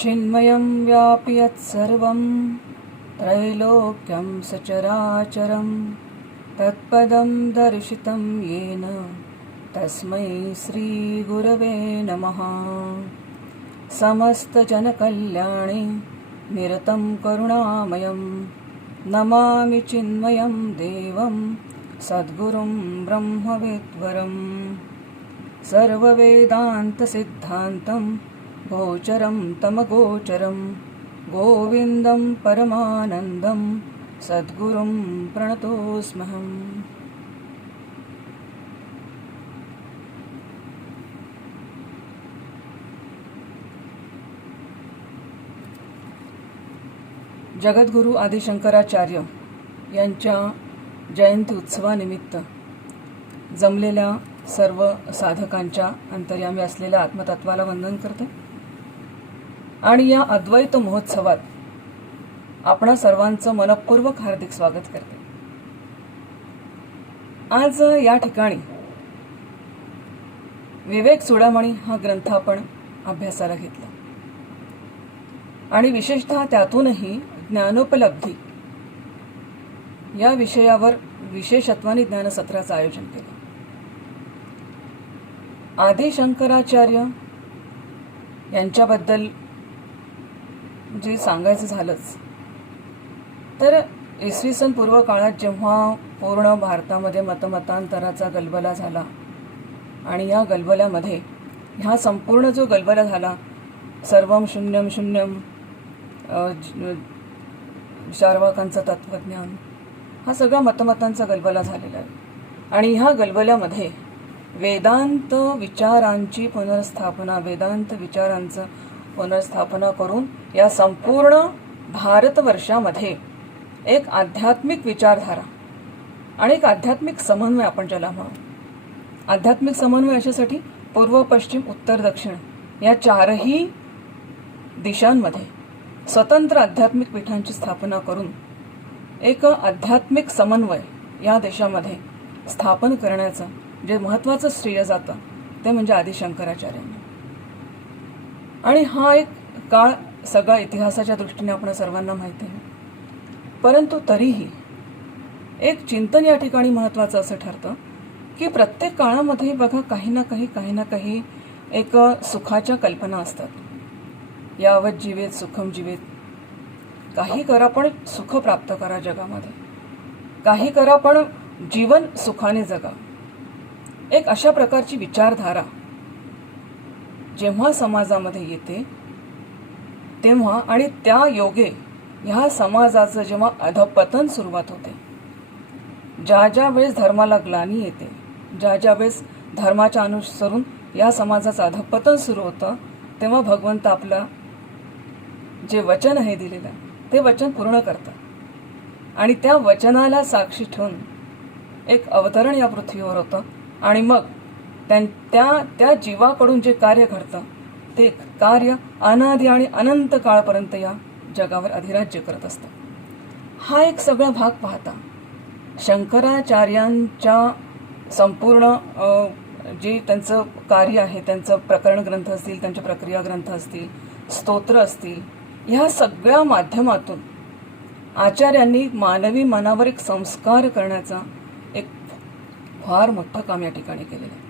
चिन्मयं व्यापि यत्सर्वं त्रैलोक्यं सचराचरं तत्पदं दर्शितं येन तस्मै श्रीगुरवे नमः। समस्तजनकल्याणे निरतं करुणामयं नमामि चिन्मयं देवं सद्गुरुं ब्रह्मविद्वरं सर्ववेदान्तसिद्धान्तं गोचरं तमगोचरं गोविन्दं परमानन्दं सद्गुरुं प्रणतोऽस्म्यहम्। जगद्गुरु आदिशंकराचार्य यांच्या जयंती उत्सवानिमित्त जमलेल्या सर्व साधकांच्या अंतर्यामी असलेल्या आत्मतत्वाला वंदन करते आणि या अद्वैत महोत्सवात आपणा सर्वांचं मनपूर्वक हार्दिक स्वागत करते। आज या ठिकाणी विवेक चूडामणी हा ग्रंथ आपण अभ्यासाला घेतला आणि विशेषतः त्यातूनही ज्ञानोपलब्धी या विषयावर विशेषत्वाने ज्ञानसत्राचं आयोजन केलं। आदिशंकराचार्य यांच्याबद्दल जे सांगायचं झालंच तर इसवी सन पूर्व काळात जेव्हा पूर्ण भारतामध्ये मतमतांतराचा गलबला झाला आणि या गलबल्यामध्ये ह्या संपूर्ण जो गलबला झाला, सर्वम शून्यम शून्यम, चार्वाकांचं तत्वज्ञान, हा सगळा मतमतांचा गलबला झालेला आहे आणि ह्या गलबल्यामध्ये वेदांत विचारांची पुनर्स्थापना, वेदांत विचारांचं पुनर्स्थापना करून या संपूर्ण भारतवर्षामध्ये एक आध्यात्मिक विचारधारा आणि एक आध्यात्मिक समन्वय, आपण ज्याला म्हणू आध्यात्मिक समन्वय, अशासाठी पूर्व पश्चिम उत्तर दक्षिण या चारही दिशांमध्ये स्वतंत्र आध्यात्मिक पीठांची स्थापना करून एक आध्यात्मिक समन्वय या देशामध्ये स्थापन करण्याचं जे महत्त्वाचं श्रेय जातं ते म्हणजे आदिशंकराचार्यांनी। आणि हा एक काळ सगळा इतिहासाच्या दृष्टीने आपण सर्वांना माहिती आहे, परंतु तरीही एक चिंतन या ठिकाणी महत्त्वाचं असं ठरतं की प्रत्येक काळामध्ये बघा काही ना काही एक सुखाच्या कल्पना असतात। यावत जीवेत सुखम जीवेत, काही करा पण सुख प्राप्त करा जगामध्ये, काही करा पण जीवन सुखाने जगा, एक अशा प्रकारची विचारधारा जेव्हा समाजामध्ये येते तेव्हा आणि त्या योगे ह्या समाजाचं जेव्हा अधपतन सुरुवात होते, ज्या वेळेस धर्माला ग्लानी येते, ज्या वेळेस धर्माच्या अनुसरून या समाजाचं अधपतन सुरू होतं, तेव्हा भगवंत आपला जे वचन आहे दिलेलं ते वचन पूर्ण करतात आणि त्या वचनाला साक्षी ठेवून एक अवतरण या पृथ्वीवर होतं आणि मग त्या जीवाकडून जे कार्य घडतं ते कार्य अनादि आणि अनंत काळपर्यंत या जगावर अधिराज्य करत असतं। हा एक सगळा भाग पाहता शंकराचार्यांच्या संपूर्ण जे त्यांचं कार्य आहे, त्यांचं प्रकरण ग्रंथ असतील, त्यांचे प्रक्रिया ग्रंथ असतील, स्तोत्र असतील, ह्या सगळ्या माध्यमातून आचार्यांनी मानवी मनावर एक संस्कार करण्याचा एक फार मोठं काम या ठिकाणी केलेलं आहे।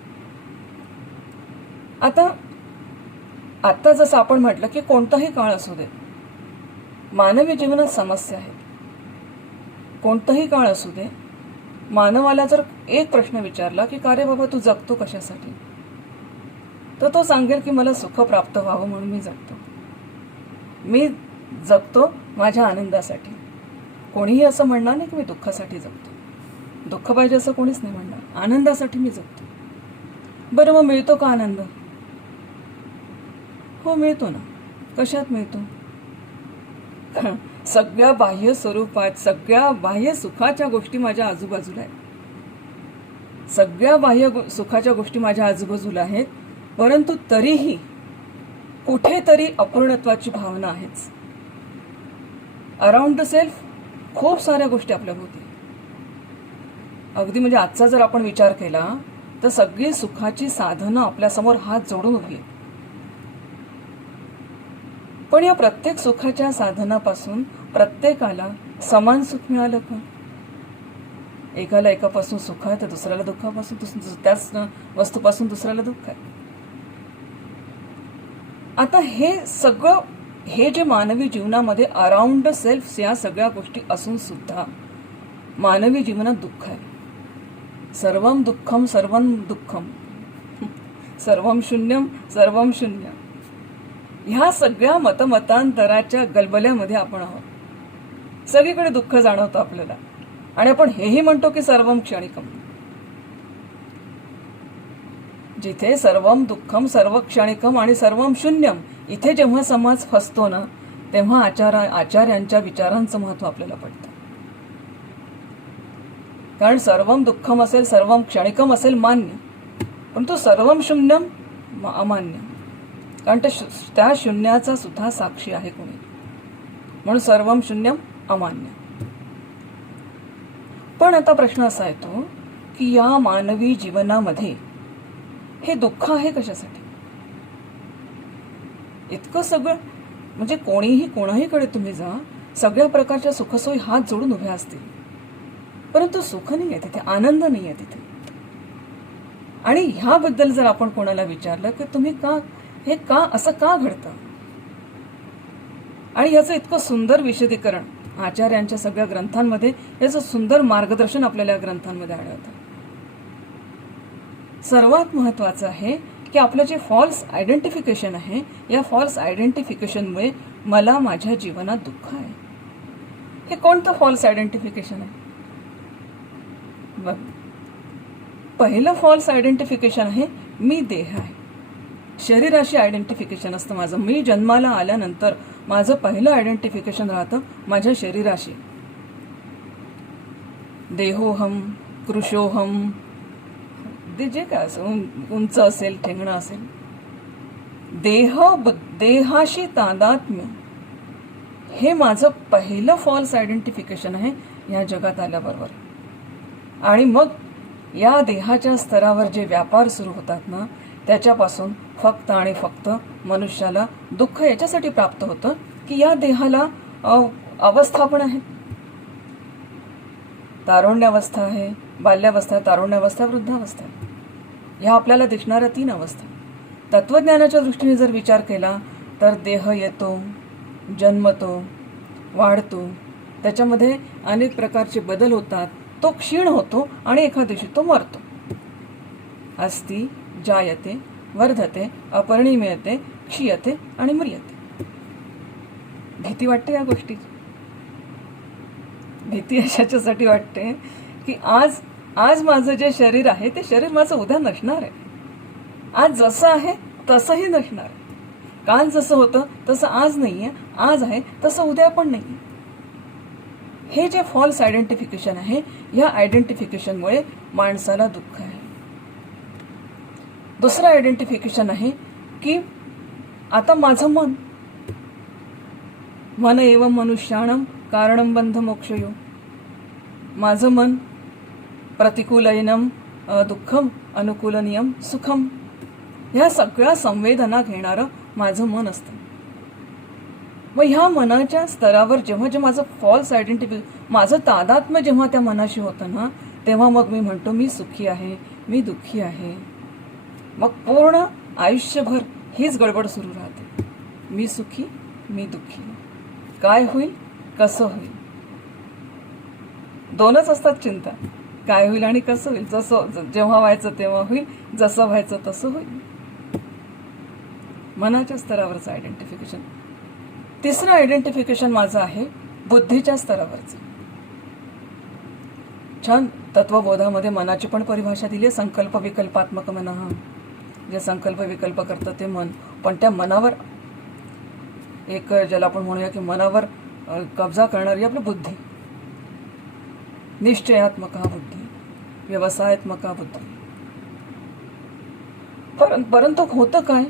आता जसं आपण म्हटलं की कोणताही काळ असू दे, मानवी जीवनात समस्या आहेत, कोणताही काळ असू दे, मानवाला जर एक प्रश्न विचारला की का रे बाबा तू जगतो कशासाठी, तर तो सांगेल की मला सुख प्राप्त व्हावं म्हणून मी जगतो, मी जगतो माझ्या आनंदासाठी। कोणीही असं म्हणणार नाही की मी दुःखासाठी जगतो, दुःख पाहिजे असं कोणीच नाही म्हणणार, आनंदासाठी मी जगतो। बरं मग मिळतो का आनंद? हो मिळतो ना। कशात मिळतो? सगळ्या बाह्य स्वरूपात, सगळ्या बाह्य सुखाच्या गोष्टी माझ्या आजूबाजूला आहेत, सगळ्या बाह्य सुखाच्या गोष्टी माझ्या आजूबाजूला आहेत, परंतु तरीही कुठेतरी अपूर्णत्वाची भावना आहेच। अराउंड द सेल्फ खूप साऱ्या गोष्टी आपल्या भोवती, अगदी म्हणजे आजचा जर आपण विचार केला तर सगळी सुखाची साधनं आपल्यासमोर हात जोडून उभी आहेत। पण या प्रत्येक सुखाच्या साधनापासून प्रत्येकाला समान सुख मिळालं का? एकाला एकापासून सुख आहे तर दुसऱ्याला दुःखापासून, त्याच वस्तूपासून दुसऱ्याला दुःख आहे. आता हे सगळं, हे जे मानवी जीवनामध्ये अराउंड सेल्फ या सगळ्या गोष्टी असून सुद्धा मानवी जीवनात दुःख आहे. सर्वम दुःखम सर्वम दुःखम, सर्वम शून्यम सर्वम शून्यम, ह्या सगळ्या मतमतांतराच्या गलबल्यामध्ये आपण आहोत. सगळीकडे दुःख जाणवतं आपल्याला आणि आपण हेही म्हणतो की सर्वम क्षणिकम. जिथे सर्वम दुःखम सर्व क्षणिकम आणि सर्वम शून्यम, इथे जेव्हा समाज फसतो ना, तेव्हा आचार्यांच्या विचारांचं महत्व आपल्याला पडतं. कारण सर्वम दुःखम असेल, सर्वम क्षणिकम असेल मान्य, परंतु सर्वम शून्यम अमान्य. कारण त्या शून्याचा सुद्धा साक्षी आहे कोणी, म्हणून सर्वम शून्यम अमान्य. पण आता प्रश्न असा येतो की या मानवी जीवनामध्ये हे दुःख आहे कशासाठी? इतकं सगळं, म्हणजे कोणीही कोणाहीकडे तुम्ही जा, सगळ्या प्रकारच्या सुखसोयी हात जोडून उभ्या असतील, परंतु सुख नाही आहे तिथे, आनंद नाही आहे तिथे. आणि ह्याबद्दल जर आपण कोणाला विचारलं की तुम्ही का हे का असं का घडतं, आणि याचं इतकं सुंदर विशदीकरण आचार्यांच्या सगळ्या ग्रंथांमध्ये, याचं सुंदर मार्गदर्शन आपल्याला या ग्रंथांमध्ये आढळतं. सर्वात महत्वाचं आहे की आपलं जे फॉल्स आयडेंटिफिकेशन आहे, या फॉल्स आयडेंटिफिकेशनमुळे मला माझ्या जीवनात दुःख आहे. हे कोणतं फॉल्स आयडेंटिफिकेशन आहे? बघ, पहिलं फॉल्स आयडेंटिफिकेशन आहे मी देह आहे. शरीराशी आयडेंटिफिकेशन असतं माझं. मी जन्माला आल्यानंतर माझं पहिलं आयडेंटिफिकेशन राहतं माझ्या शरीराशी. देहोहम, कृशोहम, जे काय असं उंच असेल, ठेंगणं असेल, देहाशी तादात्म्य, हे माझं पहिलं फॉल्स आयडेंटिफिकेशन आहे या जगात आल्याबरोबर. आणि मग या देहाच्या स्तरावर जे व्यापार सुरू होतात ना, त्याच्यापासून फक्त आणि फक्त मनुष्याला दुःख याच्यासाठी प्राप्त होतं की या देहाला अवस्था पण आहेत. तारुण्यावस्था आहे, बाल्यावस्था, तारुण्यावस्था, वृद्धावस्था, ह्या आपल्याला दिसणाऱ्या 3 अवस्था. तत्वज्ञानाच्या दृष्टीने जर विचार केला तर देह येतो, जन्मतो, वाढतो, त्याच्यामध्ये अनेक प्रकारचे बदल होतात, तो क्षीण होतो आणि एका दिवशी तो मरतो. अस्ति जायते, वर्धते, अपरिणीयते, क्षीयते आणि म्रियते. भीती वाटते या गोष्टीची. भीती अशाच्यासाठी वाटते की आज माझं जे शरीर आहे ते शरीर माझं उद्या नसणार आहे. आज जसं आहे तसंही नसणार आहे. काल जसं होतं तसं आज नाहीये, आज आहे तसं उद्या पण नाहीये. हे जे फॉल्स आयडेंटिफिकेशन आहे, या आयडेंटिफिकेशनमुळे माणसाला दुःख आहे. दुसरं आयडेंटिफिकेशन आहे की आता माझं मन एव मनुष्याणम कारणम बंध मोक्षयो. माझं मन प्रतिकूलयनम दुःखम अनुकूलनियम सुखम, ह्या सगळ्या संवेदना घेणारं माझं मन असतं. व ह्या मनाच्या स्तरावर जेव्हा जे माझं फॉल्स माझं तादात्म्य जेव्हा त्या मनाशी होतं ना, तेव्हा मग मी म्हणतो मी सुखी आहे, मी दुःखी आहे. मग पूर्ण आयुष्यभर हीच गडबड सुरू राहते. मी सुखी, मी दुःखी, काय होईल, कसं होईल. 2च असतात चिंता, काय होईल आणि कसं होईल. जसं जेव्हा व्हायचं तेव्हा होईल, जसं व्हायचं तसं होईल. मनाच्या स्तरावरचं आयडेंटिफिकेशन. तिसरं आयडेंटिफिकेशन माझं आहे बुद्धीच्या स्तरावरचं. छान तत्वबोधामध्ये मनाची पण परिभाषा दिली आहे, संकल्प विकल्पात्मक मनः. जे संकल्प विकल्प करतं ते मन, पण त्या मनावर एक, ज्याला आपण म्हणूया की मनावर कब्जा करणारी आपली बुद्धी. निश्चयात्मक बुद्धी, व्यवसायात्मक बुद्धी. परंतु होतं काय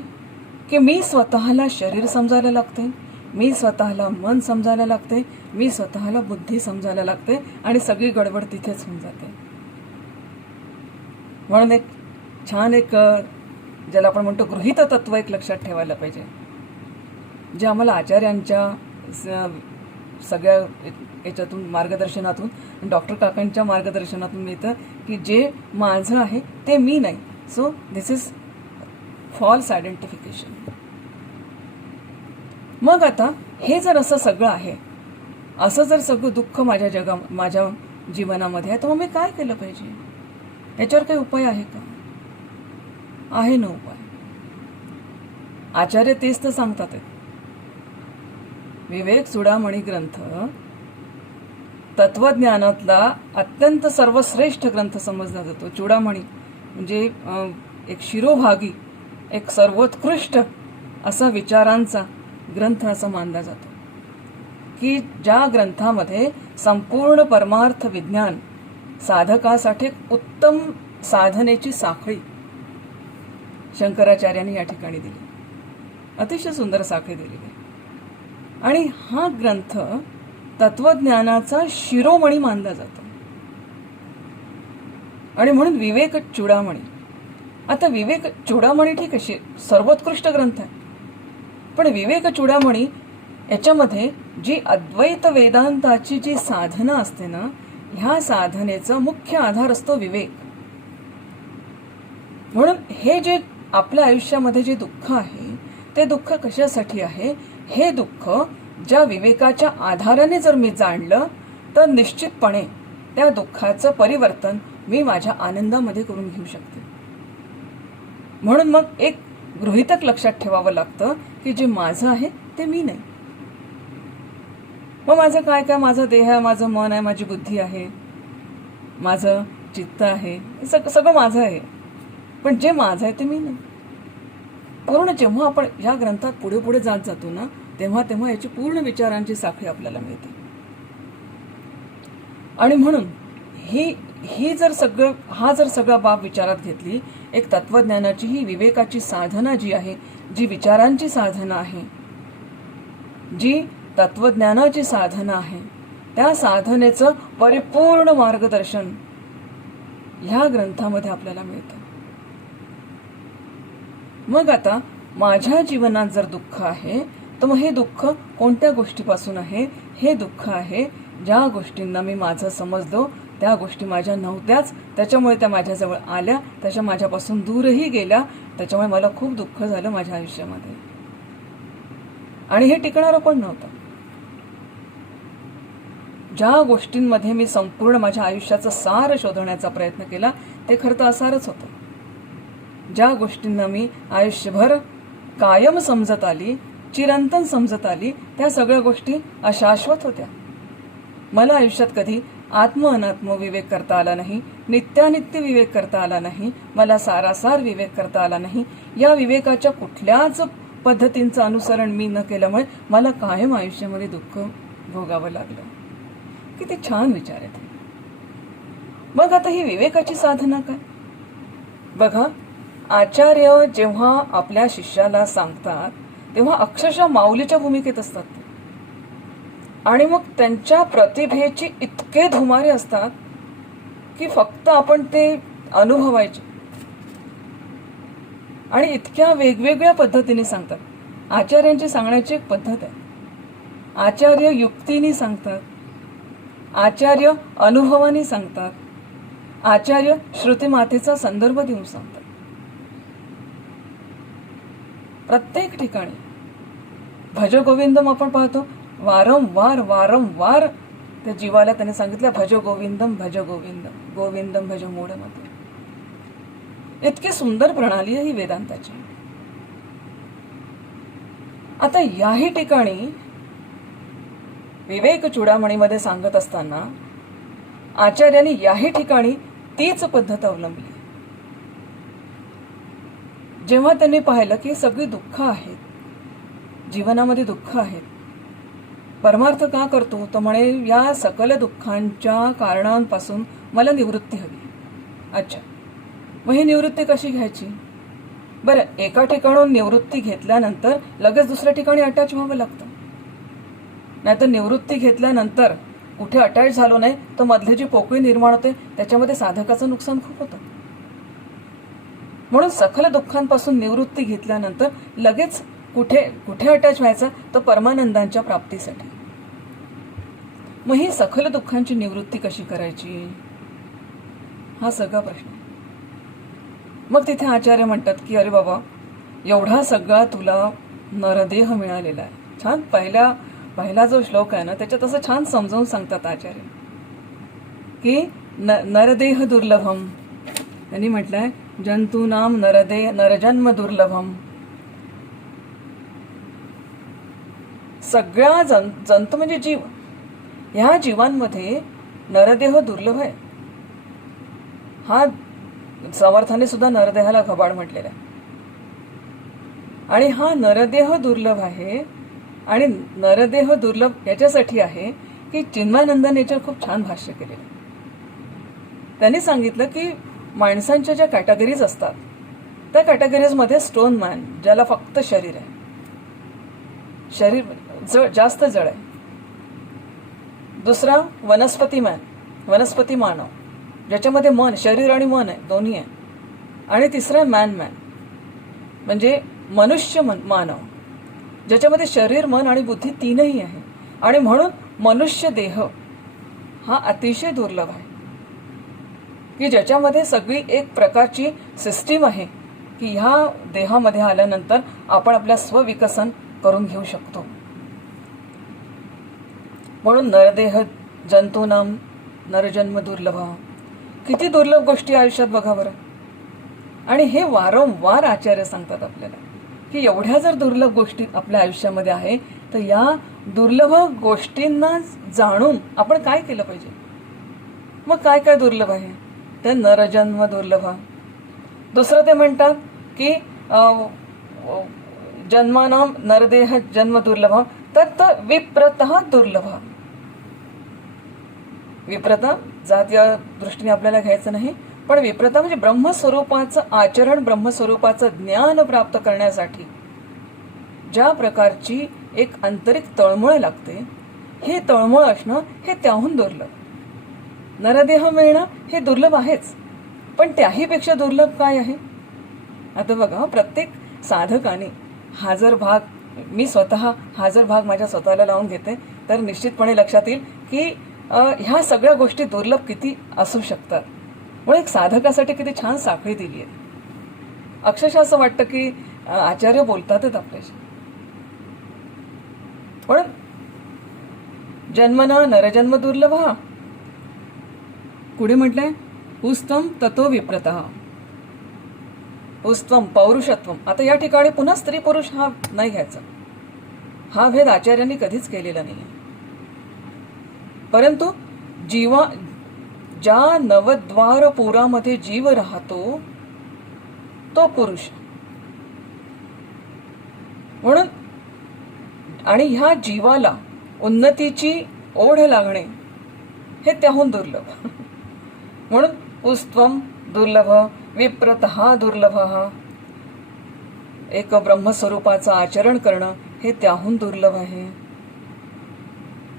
की मी स्वतःला शरीर समजायला लागते, मी स्वतःला मन समजायला लागते, मी स्वतःला बुद्धी समजायला लागते आणि सगळी गडबड तिथेच होऊन जाते. म्हणून एक छान ज्याला आपण म्हणतो गृहीत तत्व एक लक्षात ठेवायला पाहिजे जे आम्हाला आचार्यांच्या सगळ्या याच्यातून मार्गदर्शनातून डॉक्टर काकांच्या मार्गदर्शनातून मिळतं की जे माझं आहे ते मी नाही. So this is false identification. मग आता हे जर असं सगळं आहे, असं जर सगळं दुःख माझ्या जीवनामध्ये आहे, तर मग मी काय केलं पाहिजे? याच्यावर काही उपाय आहे का? आहे ना उपाय. आचार्य तेच तर सांगतात. विवेक चूडामणी ग्रंथ तत्वज्ञानातला अत्यंत सर्वश्रेष्ठ ग्रंथ समजला जातो. चूडामणी म्हणजे एक शिरोभागी, एक सर्वोत्कृष्ट असा विचारांचा ग्रंथ असा मानला जातो की ज्या ग्रंथामध्ये संपूर्ण परमार्थ विज्ञान साधकासाठी उत्तम साधनेची साखळी शंकराचार्यांनी या ठिकाणी दिली. अतिशय सुंदर साखळी दिलेली. आणि हा ग्रंथ तत्वज्ञानाचा शिरोमणी मानला जातो. आणि म्हणून विवेक चूडामणी. आता विवेक चूडामणी ठीक आहे, सर्वोत्कृष्ट ग्रंथ आहे, पण विवेक चूडामणी याच्यामध्ये जी अद्वैत वेदांताची जी साधना असते ना, ह्या साधनेचा मुख्य आधार असतो विवेक. म्हणून हे जे आपल्या आयुष्यामध्ये जे दुःख आहे ते दुःख कशासाठी आहे? हे दुःख ज्या विवेकाच्या आधाराने जर मी जाणलं तर निश्चितपणे त्या दुःखाचं परिवर्तन मी माझ्या आनंदामध्ये करून घेऊ शकते. म्हणून मग एक गृहीतक लक्षात ठेवावं लागतं की जे माझं आहे ते मी नाही. मग माझं काय काय? माझा देह आहे, माझं मन आहे, माझी बुद्धी आहे, माझं चित्त आहे, सगळं माझं आहे, पण जे माझं आहे ते मी नाही. पूर्ण जेव्हा आपण या ग्रंथात पुढे पुढे जात जातो ना, तेव्हा तेव्हा याची पूर्ण विचारांची साखळी आपल्याला मिळते. आणि म्हणून ही जर सगळा बाब विचारात घेतली, एक तत्वज्ञानाची ही विवेकाची साधना जी आहे, जी विचारांची साधना आहे, जी तत्वज्ञानाची साधना आहे, त्या साधनेचं परिपूर्ण मार्गदर्शन ह्या ग्रंथामध्ये आपल्याला मिळतं. मग आता माझ्या जीवनात जर दुःख आहे तर मग हे दुःख कोणत्या गोष्टीपासून आहे? हे दुःख आहे ज्या गोष्टींना मी माझं समजलो त्या गोष्टी माझ्या नव्हत्याच, त्याच्यामुळे त्या माझ्याजवळ आल्या, त्याच्या माझ्यापासून दूरही गेल्या, त्याच्यामुळे मला खूप दुःख झालं माझ्या आयुष्यामध्ये. आणि हे टिकणारं पण नव्हतं. ज्या गोष्टींमध्ये मी संपूर्ण माझ्या आयुष्याचं सार शोधण्याचा प्रयत्न केला ते खरं तर असारच होतं. ज्या गोष्टींना मी आयुष्यभर कायम समजत आली, चिरंतन समजत आली, त्या सगळ्या गोष्टी अशाश्वत होत्या. मला आयुष्यात कधी आत्म अनात्म विवेक करता आला नाही, नित्यानित्य विवेक करता आला नाही, मला सारासार विवेक करता आला नाही. या विवेकाच्या कुठल्याच पद्धतींचं अनुसरण मी न केल्यामुळे मला कायम आयुष्यामध्ये दुःख भोगावं लागलं. किती छान विचार आहेत. मग आता ही विवेकाची साधना काय? बघा, आचार्य जेव्हा आपल्या शिष्याला सांगतात तेव्हा अक्षरशः माऊलीच्या भूमिकेत असतात ते. आणि मग त्यांच्या प्रतिभेची इतके धुमारे असतात की फक्त आपण ते अनुभवायचे. आणि इतक्या वेगवेगळ्या पद्धतीने सांगतात. आचार्यांची सांगण्याची एक पद्धत आहे. आचार्य युक्तीने सांगतात, आचार्य अनुभवाने सांगतात, आचार्य श्रुतिमातेचा संदर्भ देऊन सांगतात. प्रत्येक ठिकाणी भज गोविंदम आपण पाहतो, वारंवार वारंवार त्या जीवाला त्याने सांगितलं भज गोविंदम भज गोविंदम, गोविंदम भज मूढमते. इतकी सुंदर प्रणाली आहे ही वेदांताची. आता याही ठिकाणी विवेक चूडामणीमध्ये सांगत असताना आचार्यांनी याही ठिकाणी तीच पद्धत अवलंबली. जेव्हा त्यांनी पाहिलं की सगळी दुःख आहेत, जीवनामध्ये दुःख आहेत, परमार्थ का करतो? तर म्हणे या सकल दुःखांच्या कारणांपासून मला निवृत्ती हवी. अच्छा, मग ही निवृत्ती कशी घ्यायची? बरं, एका ठिकाणून निवृत्ती घेतल्यानंतर लगेच दुसऱ्या ठिकाणी अटॅच व्हावं लागतं. नाहीतर निवृत्ती घेतल्यानंतर कुठे अटॅच झालो नाही तर मधली जी पोकळी निर्माण होते त्याच्यामध्ये साधकाचं नुकसान खूप होतं. म्हणून सखल दुःखांपासून निवृत्ती घेतल्यानंतर लगेच कुठे कुठे अटॅच व्हायचं? तर परमानंदांच्या प्राप्तीसाठी. मग ही सखल दुःखांची निवृत्ती कशी करायची? हा सगळा प्रश्न. मग तिथे आचार्य म्हणतात की अरे बाबा, एवढा सगळा तुला नरदेह मिळालेला आहे. छान पहिला जो श्लोक आहे ना, त्याच्यात असं छान समजावून सांगतात आचार्य की नरदेह दुर्लभम. त्यांनी म्हटलंय जंतूनाम नरजन्म दुर्लभम. सगळ्या जंतू म्हणजे जीव, ह्या जीवांमध्ये नरदेह दुर्लभ आहे. हा समर्थाने सुद्धा नरदेहाला घबाड म्हटलेला आहे. आणि हा नरदेह दुर्लभ आहे. आणि नरदेह दुर्लभ याच्यासाठी आहे की चिन्मयानंदाने याच्यावर खूप छान भाष्य केलेलं. त्यांनी सांगितलं की माणसांच्या ज्या कॅटेगरीज असतात त्या कॅटेगरीजमध्ये स्टोन मॅन, ज्याला फक्त शरीर आहे, शरीर जास्त जड आहे. दुसरा वनस्पती मॅन, वनस्पती मानव, ज्याच्यामध्ये मन, शरीर आणि मन आहे, दोन्ही आहे. आणि तिसरा मॅन म्हणजे मनुष्य मानव, ज्याच्यामध्ये शरीर, मन आणि बुद्धी तीनही आहे. आणि म्हणून मनुष्य देह हा अतिशय दुर्लभ आहे की ज्याच्यामध्ये सगळी एक प्रकारची सिस्टीम आहे की ह्या देहामध्ये आल्यानंतर आपण आपल्या स्वविकसन करून घेऊ शकतो. म्हणून नरदेह जंतूनाम नरजन्म दुर्लभ. किती दुर्लभ गोष्टी आयुष्यात बघा बरं. आणि हे वारंवार आचार्य सांगतात आपल्याला की एवढ्या जर दुर्लभ गोष्टी आपल्या आयुष्यामध्ये आहे तर या दुर्लभ गोष्टींना जाणून आपण काय केलं पाहिजे. मग काय काय दुर्लभ आहे? ते नरजन्म दुर्लभ. दुसरं ते म्हणतात की जन्मानाम नरदेह जन्म दुर्लभ तत् विप्रतः दुर्लभ. विप्रता जात या दृष्टीने आपल्याला घ्यायचं नाही, पण विप्रता म्हणजे ब्रह्मस्वरूपाचं आचरण, ब्रह्मस्वरूपाचं ज्ञान प्राप्त करण्यासाठी ज्या प्रकारची एक आंतरिक तळमळ लागते, हे तळमळ असणं हे त्याहून दुर्लभ. नरदेह मिळणं हे दुर्लभ आहेच, पण त्याहीपेक्षा दुर्लभ काय आहे? आता बघा, प्रत्येक साधकाने हा जर भाग, मी स्वतः हा जर भाग माझ्या स्वतःला लावून घेते तर निश्चितपणे लक्षात येईल की ह्या सगळ्या गोष्टी दुर्लभ किती असू शकतात. म्हणून एक साधकासाठी किती छान साखळी दिली आहे. अक्षरशः असं वाटतं की आचार्य बोलतातच आपल्याशी. म्हणून जन्मना नरजन्म दुर्लभ. पुढे म्हटलंय पुस्तम ततो विप्रतः. पुस्तम पौरुषत्वम. आता या ठिकाणी पुन्हा स्त्री पुरुष हा नाही घ्यायचा. हा भेद आचार्यांनी कधीच केलेला नाही. परंतु ज्या नवद्वार पुरामध्ये जीव राहतो तो पुरुष. म्हणून आणि ह्या जीवाला उन्नतीची ओढ लागणे हे त्याहून दुर्लभ. म्हणून पुस्तम दुर्लभ, विप्रतः दुर्लभ. एक ब्रह्मस्वरूपाचं आचरण करणं हे त्याहून दुर्लभ आहे.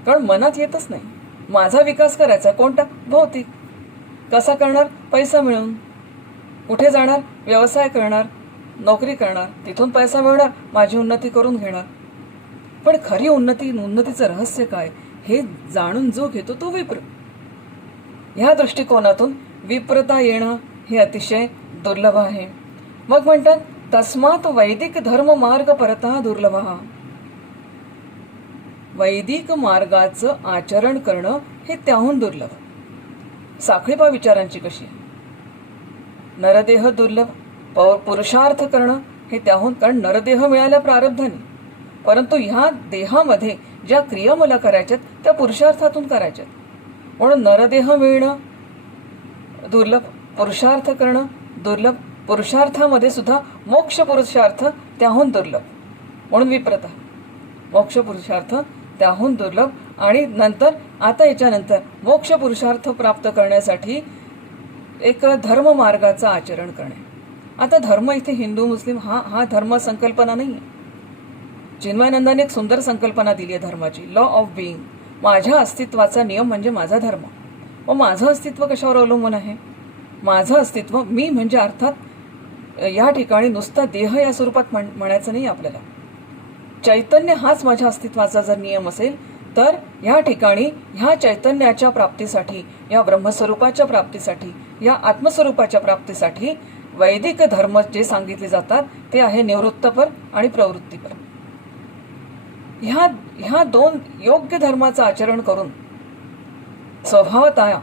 कारण मनात येतच नाही. माझा विकास करायचा कोणता? भौतिक. कसा करणार? पैसा मिळून. कुठे जाणार? व्यवसाय करणार, नोकरी करणार, तिथून पैसा मिळणार, माझी उन्नती करून घेणार. पण खरी उन्नतीचं रहस्य काय हे जाणून जो घेतो तो विप्र. ह्या दृष्टिकोनातून विप्रता येणं हे अतिशय दुर्लभ आहे. मग म्हणतात तस्मात वैदिक धर्म मार्ग परतः दुर्लभ. वैदिक मार्गाचं आचरण करणं हे त्याहून दुर्लभ. साखळीपा विचारांची कशी आहे. नरदेह दुर्लभ, पुरुषार्थ करणं हे त्याहून, कारण नरदेह मिळाल्या प्रारब्धाने, परंतु ह्या देहामध्ये ज्या क्रिया मला करायच्यात त्या पुरुषार्थातून करायच्यात. म्हणून नरदेह मिळणं दुर्लभ, पुरुषार्थ करणं दुर्लभ. पुरुषार्थामध्ये सुद्धा मोक्ष पुरुषार्थ त्याहून दुर्लभ. म्हणून विप्रता, मोक्ष पुरुषार्थ त्याहून दुर्लभ. आणि नंतर आता याच्यानंतर मोक्ष पुरुषार्थ प्राप्त करण्यासाठी एक धर्म मार्गाचं आचरण करणे. आता धर्म इथे हिंदू मुस्लिम हा धर्म संकल्पना नाही आहे. चिन्मयानंदाने एक सुंदर संकल्पना दिली आहे धर्माची, लॉ ऑफ बिईंग. माझ्या अस्तित्वाचा नियम म्हणजे माझा धर्म. व माझं अस्तित्व कशावर अवलंबून आहे? माझं अस्तित्व मी म्हणजे अर्थात या ठिकाणी नुसता देह या स्वरूपात म्हणायचं नाही आपल्याला. चैतन्य हाच माझ्या अस्तित्वाचा जर नियम असेल, तर ह्या ठिकाणी ह्या चैतन्याच्या प्राप्तीसाठी, या ब्रह्मस्वरूपाच्या प्राप्तीसाठी, या आत्मस्वरूपाच्या प्राप्तीसाठी वैदिक धर्म जे सांगितले जातात ते आहे निवृत्तपर आणि प्रवृत्तीपर. ह्या दोन योग्य धर्माचं आचरण करून स्वभावतः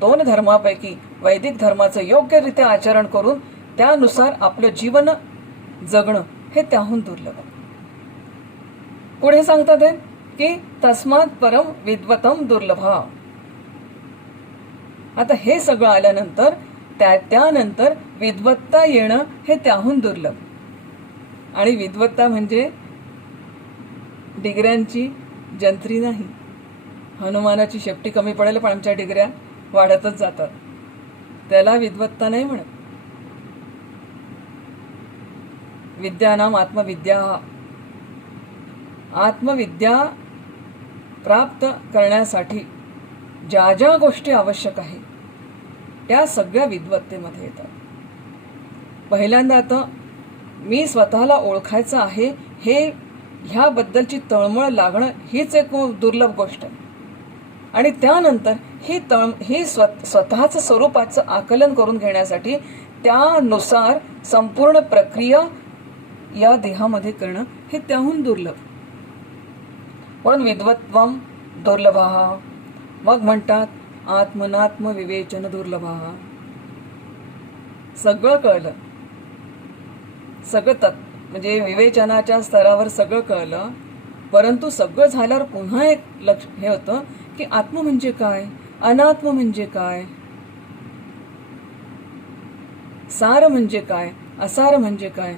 दोन धर्मापैकी वैदिक धर्माचं योग्यरित्या आचरण करून त्यानुसार आपलं जीवन जगणं हे त्याहून दुर्लभ. पुढे सांगतात की तस्मात् परम विद्वतम दुर्लभा. आता हे सगळं आल्यानंतर त्यानंतर विद्वत्ता येणं हे त्याहून दुर्लभ. आणि विद्वत्ता म्हणजे डिग्र्यांची जंत्री नाही. हनुमानाची शेपटी कमी पडेल पण आमच्या डिग्र्या वाढतच जातात, त्याला विद्वत्ता नाही म्हणत. विद्यानाम आत्मविद्या. आत्मविद्या प्राप्त करण्यासाठी ज्या ज्या गोष्टी आवश्यक आहे त्या सगळ्या विद्वत्तेमध्ये येतात. पहिल्यांदा आता मी स्वतःला ओळखायचं आहे हे ह्याबद्दलची तळमळ लागणं हीच एक दुर्लभ गोष्ट आहे. आणि त्यानंतर ही स्वतःचं स्वरूपाचं आकलन करून घेण्यासाठी त्यानुसार संपूर्ण प्रक्रिया या देहामध्ये करणं हे त्याहून दुर्लभ. म्हणून विद्वत्वम दुर्लभः. मग म्हणतात आत्मनात्म विवेचन दुर्लभः. सगळं कळलं, सगळं म्हणजे विवेचनाच्या स्तरावर सगळं कळलं, परंतु सगळं झाल्यावर पुन्हा एक लक्ष हे होतं की आत्म म्हणजे काय, अनात्म म्हणजे काय, सार म्हणजे काय, असार म्हणजे काय,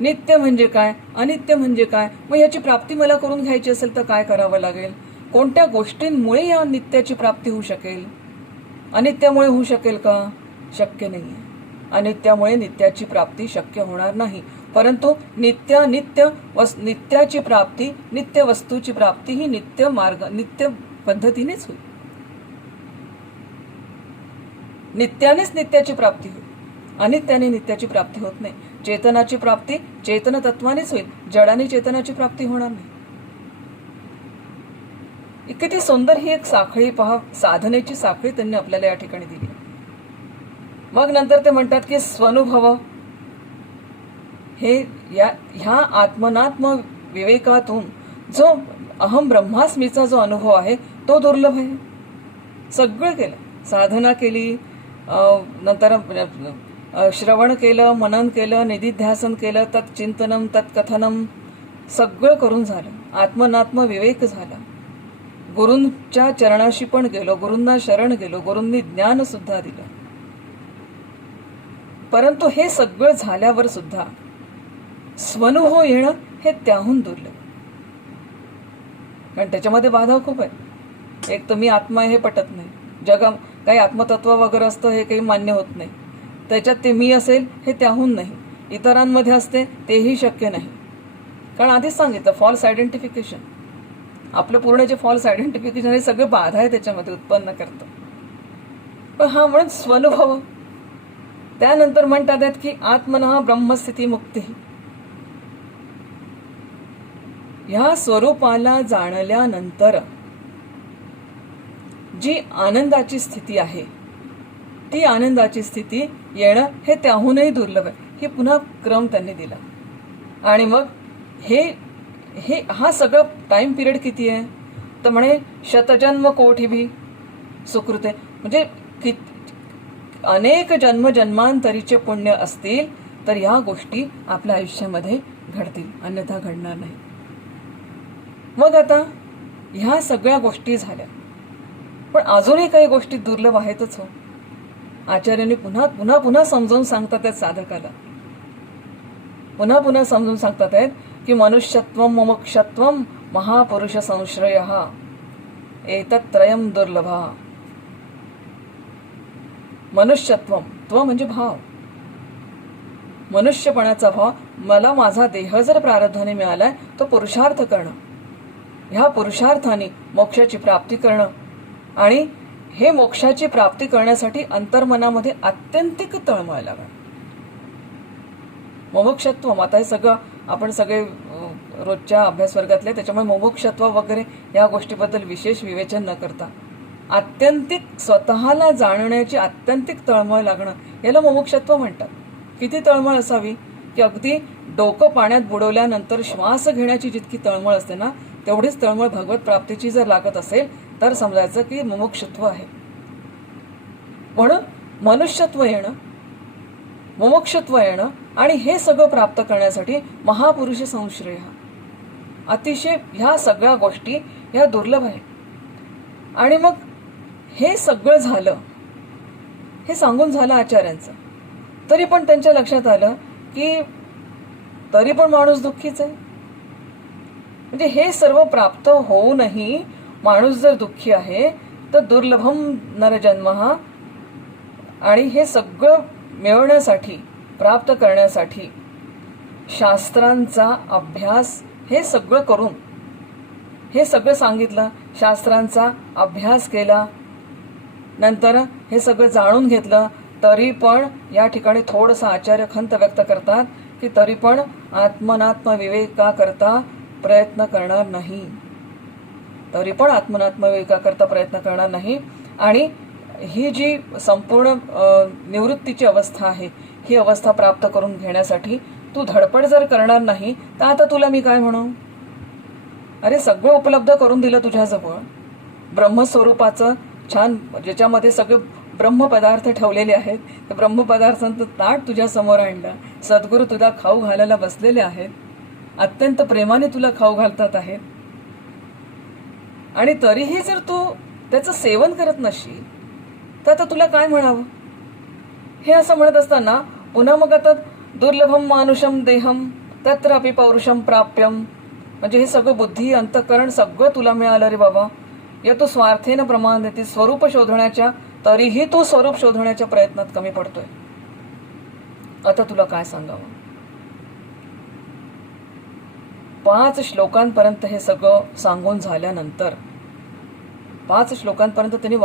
नित्य म्हणजे काय, अनित्य म्हणजे काय. मग याची प्राप्ती मला करून घ्यायची असेल तर काय करावं लागेल? कोणत्या गोष्टींमुळे या नित्याची प्राप्ती होऊ शकेल? अनित्यामुळे होऊ शकेल का? शक्य नाहीये. अनित्यामुळे नित्याची प्राप्ती शक्य होणार नाही. परंतु नित्याची प्राप्ती, नित्य वस्तूची प्राप्ती ही नित्य मार्ग, नित्य पद्धतीनेच होईल. नित्यानेच नित्याची प्राप्ती होईल, अनित्याने नित्याची प्राप्ती होत नाही. चेतनाची प्राप्ती चेतन तत्वानेच होईल, जडाने चेतनाची प्राप्ती होणार नाही. किती सुंदर ही एक साखळी पहा, साधनेची साखळी त्यांनी आपल्याला या ठिकाणी दिली. मग नंतर ते म्हणतात की स्वनुभव हे ह्या आत्मनात्म विवेकातून जो अहम ब्रह्मास्मीचा जो अनुभव आहे तो दुर्लभ आहे. सगळं केलं, साधना केली, नंतर श्रवण केलं, मनन केलं, निधिध्यासन केलं, तत्चिंतनम तत्कथनम सगळं करून झालं, आत्मनात्म विवेक झाला. गुरूंच्या चरणाशी पण गेलो, गुरूंना शरण गेलो, गुरूंनी ज्ञान सुद्धा दिलं. परंतु हे सगळं झाल्यावर सुद्धा स्वनुभव येणं हे त्याहून दुर्लभ. कारण त्याच्यामध्ये बाधा खूप आहेत. एक तर मी आत्मा हे पटत नाही, जगा काही आत्मतत्व वगैरे असतं हे काही मान्य होत नाही. त्याच्यात ते मी असेल हे त्याहून नाही, इतरांमध्ये असते तेही शक्य नाही. कारण आधीच सांगितलं फॉल्स आयडेंटिफिकेशन, आपलं पूर्ण जे फॉल्स आयडेंटिफिकेशन हे सगळे बाधा आहे त्याच्यामध्ये उत्पन्न करतं. पण हा म्हणून स्वनुभव. त्यानंतर म्हणतात आहेत की आत्मनः ब्रह्मस्थिती मुक्ती. ह्या स्वरूपाला जाणल्यानंतर जी आनंदाची स्थिती आहे ती आनंदाची स्थिती येणं हे त्याहूनही दुर्लभ आहे. हे पुन्हा क्रम त्यांनी दिला. आणि मग हा सगळं टाइम पिरियड किती आहे तर म्हणे शतजन्म कोटी भी सुकृते. म्हणजे अनेक जन्मांतरीचे पुण्य असतील तर या गोष्टी आपल्या आयुष्यामध्ये घडतील, अन्यथा घडणार नाही. मग आता ह्या सगळ्या गोष्टी झाल्या, पण अजूनही काही गोष्टी दुर्लभ आहेतच हो. आचार्यांनी पुन्हा पुन्हा पुन्हा समजावून सांगतात आहेत साधकाला, पुन्हा पुन्हा समजून सांगतात आहेत की मनुष्यत्वम मुमुक्षत्वम महापुरुष संश्रयः एतत्त्रयम दुर्लभा. मनुष्यत्वम, त्व म्हणजे भाव, मनुष्यपणाचा भाव. मला माझा देह जर प्रारब्धाने मिळालाय तो पुरुषार्थ करणं, ह्या पुरुषार्थाने मोक्षाची प्राप्ती करणं. आणि हे मोक्षाची प्राप्ती करण्यासाठी अंतर्मनामध्ये आत्यंतिक तळमळ लागणं. मुमुक्षत्व. आता हे सगळं आपण सगळे रोजच्या अभ्यास वर्गातले, त्याच्यामुळे मुमुक्षत्व वगैरे या गोष्टीबद्दल विशेष विवेचन न करता आत्यंतिक स्वतःला जाणण्याची आत्यंतिक तळमळ लागणं याला मुमुक्षत्व म्हणतात. किती तळमळ असावी की अगदी डोकं पाण्यात बुडवल्यानंतर श्वास घेण्याची जितकी तळमळ असते ना, तेवढीच तळमळ भगवत प्राप्तीची जर लागत असेल तर समजायचं की मुमुक्षत्व आहे. म्हणून मनुष्यत्व येणं, मुमुक्षत्व येणं आणि हे सगळं प्राप्त करण्यासाठी महापुरुष संश्रय अतिशय ह्या सगळ्या गोष्टी ह्या दुर्लभ आहेत. आणि मग हे सगळं झालं, हे सांगून झालं आचार्यांचं, तरी पण त्यांच्या लक्षात आलं की तरी पण माणूस दुःखीच आहे. म्हणजे हे सर्व प्राप्त होऊनही माणूस जर दुःखी आहे तर दुर्लभम नरजन्म हा. आणि हे सगळं मिळवण्यासाठी, प्राप्त करण्यासाठी शास्त्रांचा अभ्यास हे सगळं करून, हे सगळं सांगितलं, शास्त्रांचा अभ्यास केला, नंतर हे सगळं जाणून घेतलं, तरी पण या ठिकाणी थोडंसं आचार्य खंत व्यक्त करतात की तरी पण आत्मनात्म विवेकाकरता प्रयत्न करणार नाही, तरी पण आत्मनात्म विवेकाकरता प्रयत्न करणार नाही. आणि ही जी संपूर्ण निवृत्तीची अवस्था आहे, ही अवस्था प्राप्त करून घेण्यासाठी तू धडपड जर करणार नाही तर आता तुला मी काय म्हणू? अरे सगळं उपलब्ध करून दिलं तुझ्याजवळ, ब्रह्मस्वरूपाचं छान, ज्याच्यामध्ये सगळे ब्रह्मपदार्थ ठेवलेले आहेत, ते ब्रह्मपदार्थांचं ताट तुझ्या समोर आणलं, सद्गुरू तुला खाऊ घालायला बसलेले आहेत, अत्यंत प्रेमाने तुला खाऊ घालतात आहेत, आणि तरीही जर तू त्याचं सेवन करत नसशील तर आता तुला काय म्हणावं? हे असं म्हणत असताना पुन्हा मग आता दुर्लभम मानुषम देहम तत्रापि पौरुषम प्राप्यम, म्हणजे हे सगळं बुद्धी अंतःकरण सगळं तुला मिळालं रे बाबा, या तू स्वार्थेनं प्रमाण देते, स्वरूप शोधण्याच्या, तरीही तू स्वरूप शोधण्याच्या प्रयत्नात कमी पडतोय. आता तुला काय सांगावं? 5 श्लोकांपर्यंत हे सगळं सांगून झाल्यानंतर 5 श्लोकांपर्यंत त्यांनी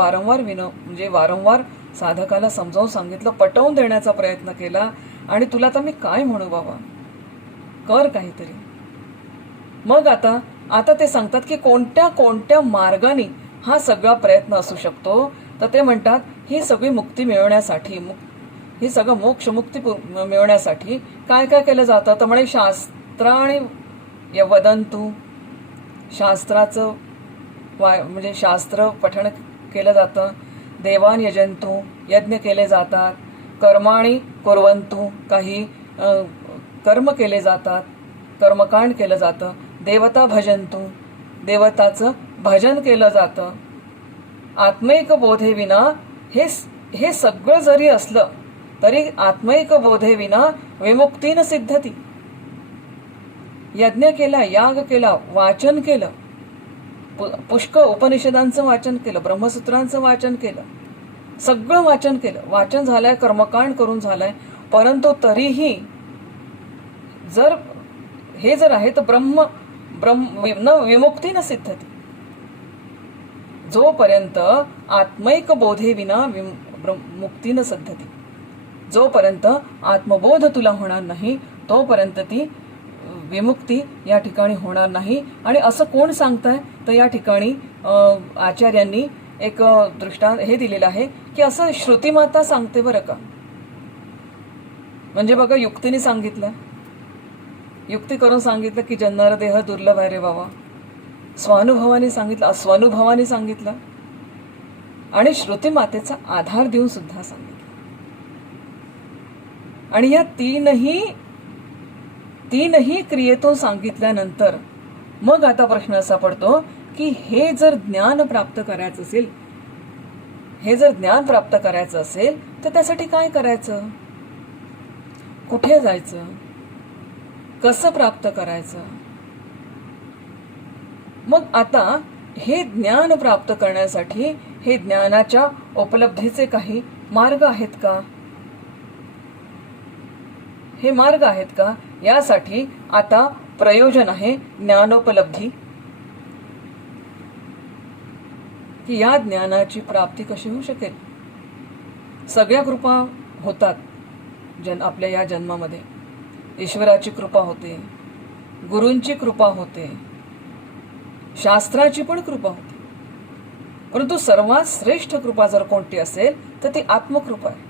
वारंवार साधकाला समजावून सांगितलं, पटवून देण्याचा प्रयत्न केला. आणि तुला आता मी काय म्हणू बाबा, कर काहीतरी. मग आता ते सांगतात की कोणत्या कोणत्या मार्गाने हा सगळा प्रयत्न असू शकतो. तर ते म्हणतात ही सगळी मुक्ती मिळवण्यासाठी, ही सगळं मोक्ष मुक्ती मिळवण्यासाठी काय काय केलं जातं? तर म्हणे शास्त्राणी वदंतु, शास्त्राचं म्हणजे शास्त्र पठण केलं जातं. देवान यजंतु, यज्ञ केले जातात. कर्माणी कुर्वंतु, काही कर्म केले जातात, कर्मकांड केलं जातं. देवता भजंतु, देवताचं भजन केलं जातं. आत्मैक बोधे विना, हे सगळं जरी असलं तरी आत्मैक बोधे विना विमुक्तीन सिद्धती. यज्ञ केला, याग केला, वाचन केलं, पुष्कळ उपनिषदांचं वाचन केलं, ब्रह्मसूत्रांचं वाचन केलं, सगळं वाचन केलं, वाचन झालंय, कर्मकांड करून झालंय, परंतु तरीही जर हे जर आहे तर ब्रह्म विमुक्ती न सिद्धती. जोपर्यंत आत्मैक बोधे विना मुक्ती न सिद्धती, जोपर्यंत आत्मबोध तुला होणार नाही तोपर्यंत ती विमुक्ती या ठिकाणी होणार नाही. आणि असं कोण सांगताय? तर या ठिकाणी आचार्यांनी एक दृष्टांत हे दिलेलं आहे की असं श्रुतिमाता सांगते बरं का. म्हणजे बघा, युक्तीने सांगितलं, युक्ती करून सांगितलं की जन्मर देह दुर्लभ आहे रे बाबा. स्वानुभवाने सांगितलं, अस्वानुभवाने सांगितलं, आणि श्रुतिमातेचा आधार देऊन सुद्धा सांगितलं. आणि या तीनही क्रियेतून सांगितल्यानंतर मग आता प्रश्न असा पडतो की हे जर ज्ञान प्राप्त करायचं असेल, तर त्यासाठी काय करायचं? कुठे जायचं? कसं प्राप्त करायचं? मग आता हे ज्ञान प्राप्त करण्यासाठी हे ज्ञानाच्या उपलब्धीचे काही मार्ग आहेत का? हे मार्ग आहेत का? यासाठी आता प्रयोजन आहे ज्ञानोपलब्धी, की या ज्ञानाची प्राप्ती कशी होऊ शकेल. सगळ्या कृपा होतात आपल्या या जन्मामध्ये. ईश्वराची कृपा होते, गुरूंची कृपा होते, शास्त्राची पण कृपा होते, परंतु सर्वात श्रेष्ठ कृपा जर कोणती असेल तर ती आत्मकृपा आहे.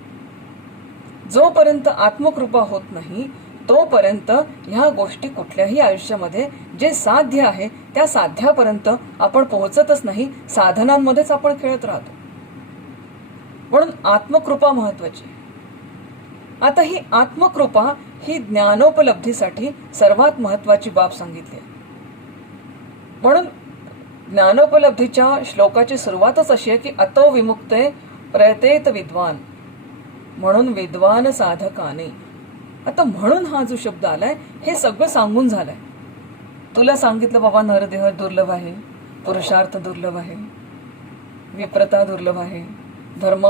जोपर्यंत आत्मकृपा होत नाही तोपर्यंत ह्या गोष्टी कुठल्याही आयुष्यामध्ये जे साध्य आहे त्या साध्यापर्यंत आपण पोहोचतच नाही, साधनांमध्येच आपण खेळत राहतो. म्हणून आत्मकृपा महत्वाची. आता ही आत्मकृपा ही ज्ञानोपलब्धीसाठी सर्वात महत्वाची बाब सांगितली. म्हणून ज्ञानोपलब्धीच्या श्लोकाची सुरुवातच अशी आहे की अतो विमुक्ते प्रयतेत विद्वान, म्हणून विद्वान साधकाने. आता म्हणून हा जो शब्द आलाय हे सगळं सांगून झालंय. तुला सांगितलं बाबा नरदेह दुर्लभ आहे, पुरुषार्थ दुर्लभ आहे, विप्रता दुर्लभ आहे, धर्म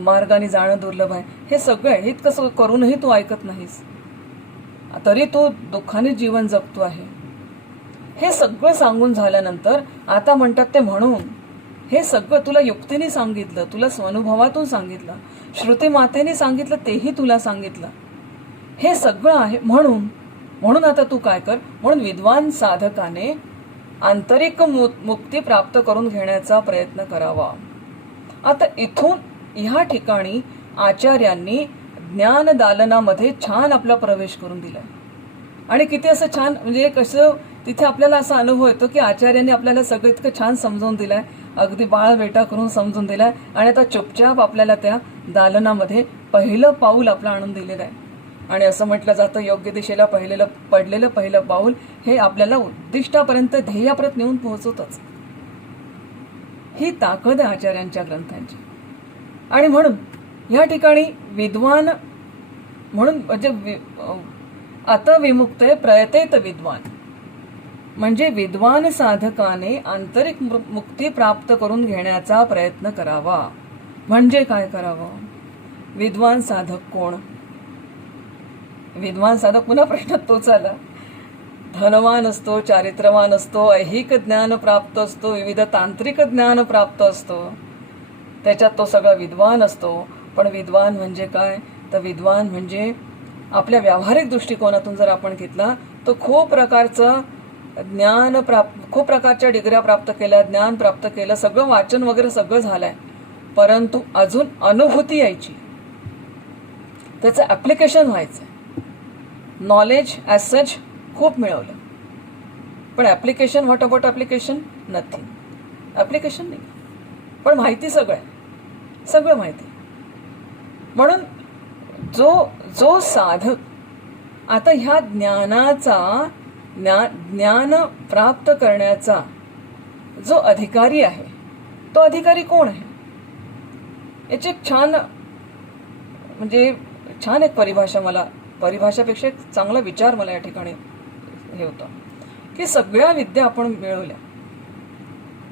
मार्गाने जाणं दुर्लभ आहे. हे सगळं आहे. इतकं करूनही तू ऐकत नाहीस, तरी तू दुःखाने जीवन जगतो आहे. हे सगळं सांगून झाल्यानंतर आता म्हणतात ते म्हणून. हे सगळं तुला युक्तीने सांगितलं, तुला स्वानुभवातून सांगितलं, श्रुती मातेने सांगितलं, तेही तुला सांगितलं. हे सगळं आहे म्हणून आता तू काय कर, म्हणून विद्वान साधकाने आंतरिक मुक्ती प्राप्त करून घेण्याचा प्रयत्न करावा. आता इथून ह्या ठिकाणी आचार्यांनी ज्ञानदालनामध्ये छान आपला प्रवेश करून दिलाय. आणि किती असं छान, म्हणजे कसं तिथे आपल्याला असा अनुभव येतो की आचार्यांनी आपल्याला सगळं इतकं छान समजावून दिलंय, अगदी बाळ बेटा करून समजून दिलाय. आणि आता चुपचाप आपल्याला त्या दालनामध्ये पहिलं पाऊल आपलं आणून दिलेलं आहे. आणि असं म्हटलं जातं योग्य दिशेला पडलेलं पहिलं पाऊल हे आपल्याला उद्दिष्टापर्यंत, ध्येयापर्यंत नेऊन पोहोचवतच. ही ताकद आहे आचार्यांच्या ग्रंथांची. आणि म्हणून या ठिकाणी विद्वान म्हणून म्हणजे अत विमुक्ते प्रयतेत विद्वान, म्हणजे विद्वान साधकाने आंतरिक मुक्ती प्राप्त करून घेण्याचा प्रयत्न करावा. म्हणजे काय करावं? विद्वान साधक कोण? विद्वान साधक, पुन्हा प्रश्न तोच आला. धनवान असतो, चारित्रवान असतो, ऐहिक ज्ञान प्राप्त असतो, विविध तांत्रिक ज्ञान प्राप्त असतो, त्याच्यात तो सगळा विद्वान असतो. पण विद्वान म्हणजे काय? तर विद्वान म्हणजे आपल्या व्यावहारिक दृष्टिकोनातून जर आपण घेतला तर खूप प्रकारचं ज्ञान खूप प्रकारच्या डिग्र्या प्राप्त केल्या, ज्ञान प्राप्त केलं, सगळं वाचन वगैरे सगळं झालंय, परंतु अजून अनुभूती यायची, त्याचं ऍप्लिकेशन व्हायचं. नॉलेज ॲज सच खूप मिळवलं, पण application, what about application? Nothing. Application नाही, पण माहिती सगळं माहिती. म्हणून जो साधक आता ह्या ज्ञान प्राप्त करण्याचा जो अधिकारी आहे, तो अधिकारी कोण आहे? याची एक छान एक परिभाषापेक्षा एक चांगला विचार मला या ठिकाणी हे होता की सगळ्या विद्या आपण मिळवल्या,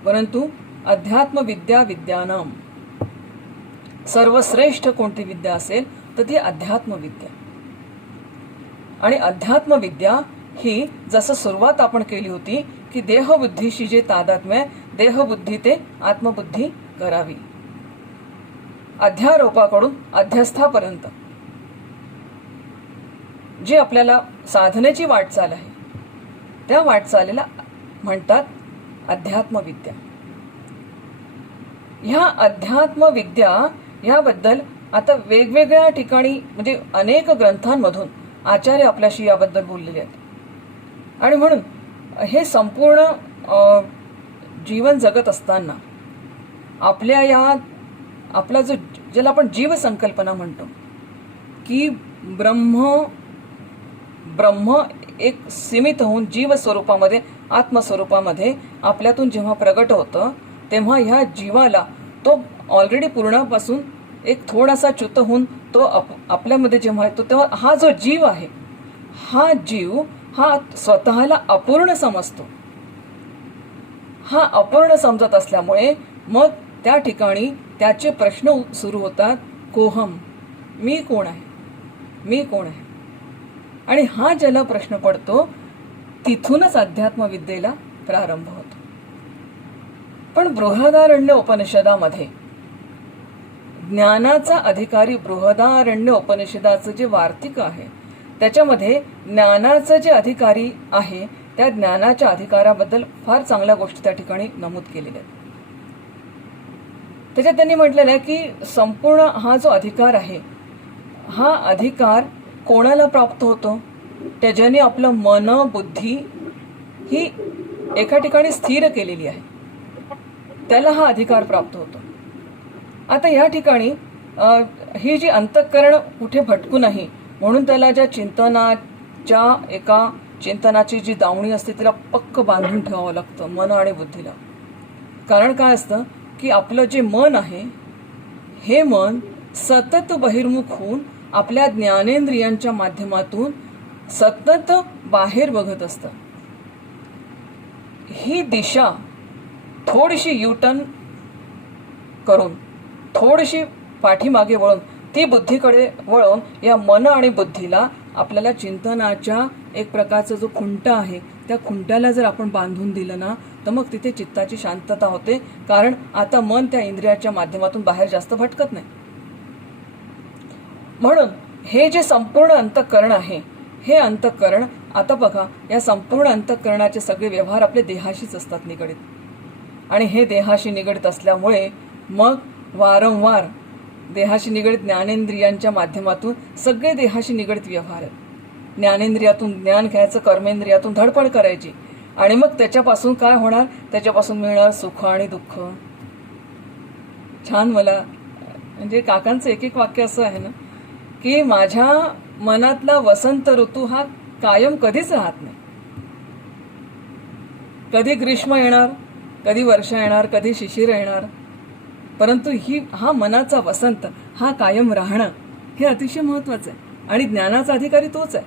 परंतु अध्यात्म विद्या विद्यानाम, सर्वश्रेष्ठ कोणती विद्या असेल तर ती अध्यात्म विद्या. आणि अध्यात्म विद्या ही जसं सुरुवात आपण केली होती की देहबुद्धीशी जे तादात्म्य, देहबुद्धी ते आत्मबुद्धी करावी, अध्यारोपाकडून अध्यस्थापर्यंत जी आपल्याला साधनेची वाटचाल आहे त्या वाटचालीला म्हणतात अध्यात्म विद्या. ह्या अध्यात्म विद्या याबद्दल आता वेगवेगळ्या ठिकाणी म्हणजे अनेक ग्रंथांमधून आचार्य आपल्याशी याबद्दल बोललेले आहेत. आणि म्हणून हे संपूर्ण जीवन जगत असताना आपला जो ज्याला आपण जीव संकल्पना म्हणतो की ब्रह्म एक सीमित होऊन जीव स्वरूपामध्ये, आत्मस्वरूपामध्ये आपल्यातून जेव्हा प्रगट होतं तेव्हा ह्या जीवाला तो ऑलरेडी पूर्णापासून एक थोडासा च्युत होऊन तो आपल्यामध्ये जेव्हा येतो तेव्हा हा जो जीव आहे, हा जीव हा स्वतःला अपूर्ण समजतो. हा अपूर्ण समजत असल्यामुळे मग त्या ठिकाणी त्याचे प्रश्न सुरू होतात, कोहम, मी कोण आहे. आणि हा ज्याला प्रश्न पडतो तिथूनच अध्यात्मविद्येला प्रारंभ होतो. पण बृहदारण्य उपनिषदामध्ये ज्ञानाचा अधिकारी, बृहदारण्य उपनिषदाचं जे वार्तिक आहे त्याच्यामध्ये ज्ञानाचं जे अधिकारी आहे त्या ज्ञानाच्या अधिकाराबद्दल फार चांगल्या गोष्टी त्या ठिकाणी नमूद केलेल्या आहेत. त्याच्यात त्यांनी म्हटलेलं आहे की संपूर्ण हा जो अधिकार आहे हा अधिकार कोणाला प्राप्त होतो? त्याच्याने आपलं मन बुद्धी ही एका ठिकाणी स्थिर केलेली आहे, त्याला हा अधिकार प्राप्त होतो. आता या ठिकाणी ही जी अंतःकरण कुठे भटकू नाही म्हणून त्याला ज्या चिंतनाची जी दावणी असते तिला पक्क बांधून ठेवावं लागतं मन आणि बुद्धीला. कारण काय असतं की आपलं जे मन आहे हे मन सतत बहिर्मुख होऊन आपल्या ज्ञानेंद्रियांच्या माध्यमातून सतत बाहेर बघत असतं. ही दिशा थोडीशी युटर्न करून थोडीशी पाठीमागे वळून ती बुद्धीकडे वळून या मन आणि बुद्धीला आपल्याला चिंतनाच्या एक प्रकारचा जो खुंटा आहे त्या खुंट्याला जर आपण बांधून दिलं ना तर मग तिथे चित्ताची शांतता होते. कारण आता मन त्या इंद्रियाच्या माध्यमातून बाहेर जास्त भटकत नाही. म्हणून हे जे संपूर्ण अंतःकरण आहे हे अंतःकरण आता बघा या संपूर्ण अंतःकरणाचे सगळे व्यवहार आपले देहाशीच असतात निगडित. आणि हे देहाशी निगडित असल्यामुळे मग वारंवार देहाशी निगडित ज्ञानेंद्रियांच्या माध्यमातून सगळे देहाशी निगडित व्यवहार आहेत. ज्ञानेंद्रियातून ज्ञान घ्यायचं, कर्मेंद्रियातून धडपड करायची आणि मग त्याच्यापासून काय होणार? त्याच्यापासून मिळणार सुख आणि दुःख. छान. मला म्हणजे काकांचं एक एक वाक्य असं आहे ना की माझ्या मनातला वसंत ऋतू हा कायम कधीच राहत नाही. कधी ग्रीष्म येणार, कधी वर्षा येणार, कधी शिशिर येणार, परंतु हा मनाचा वसंत हा कायम राहणं हे अतिशय महत्वाचं आहे. आणि ज्ञानाचा अधिकारी तोच आहे,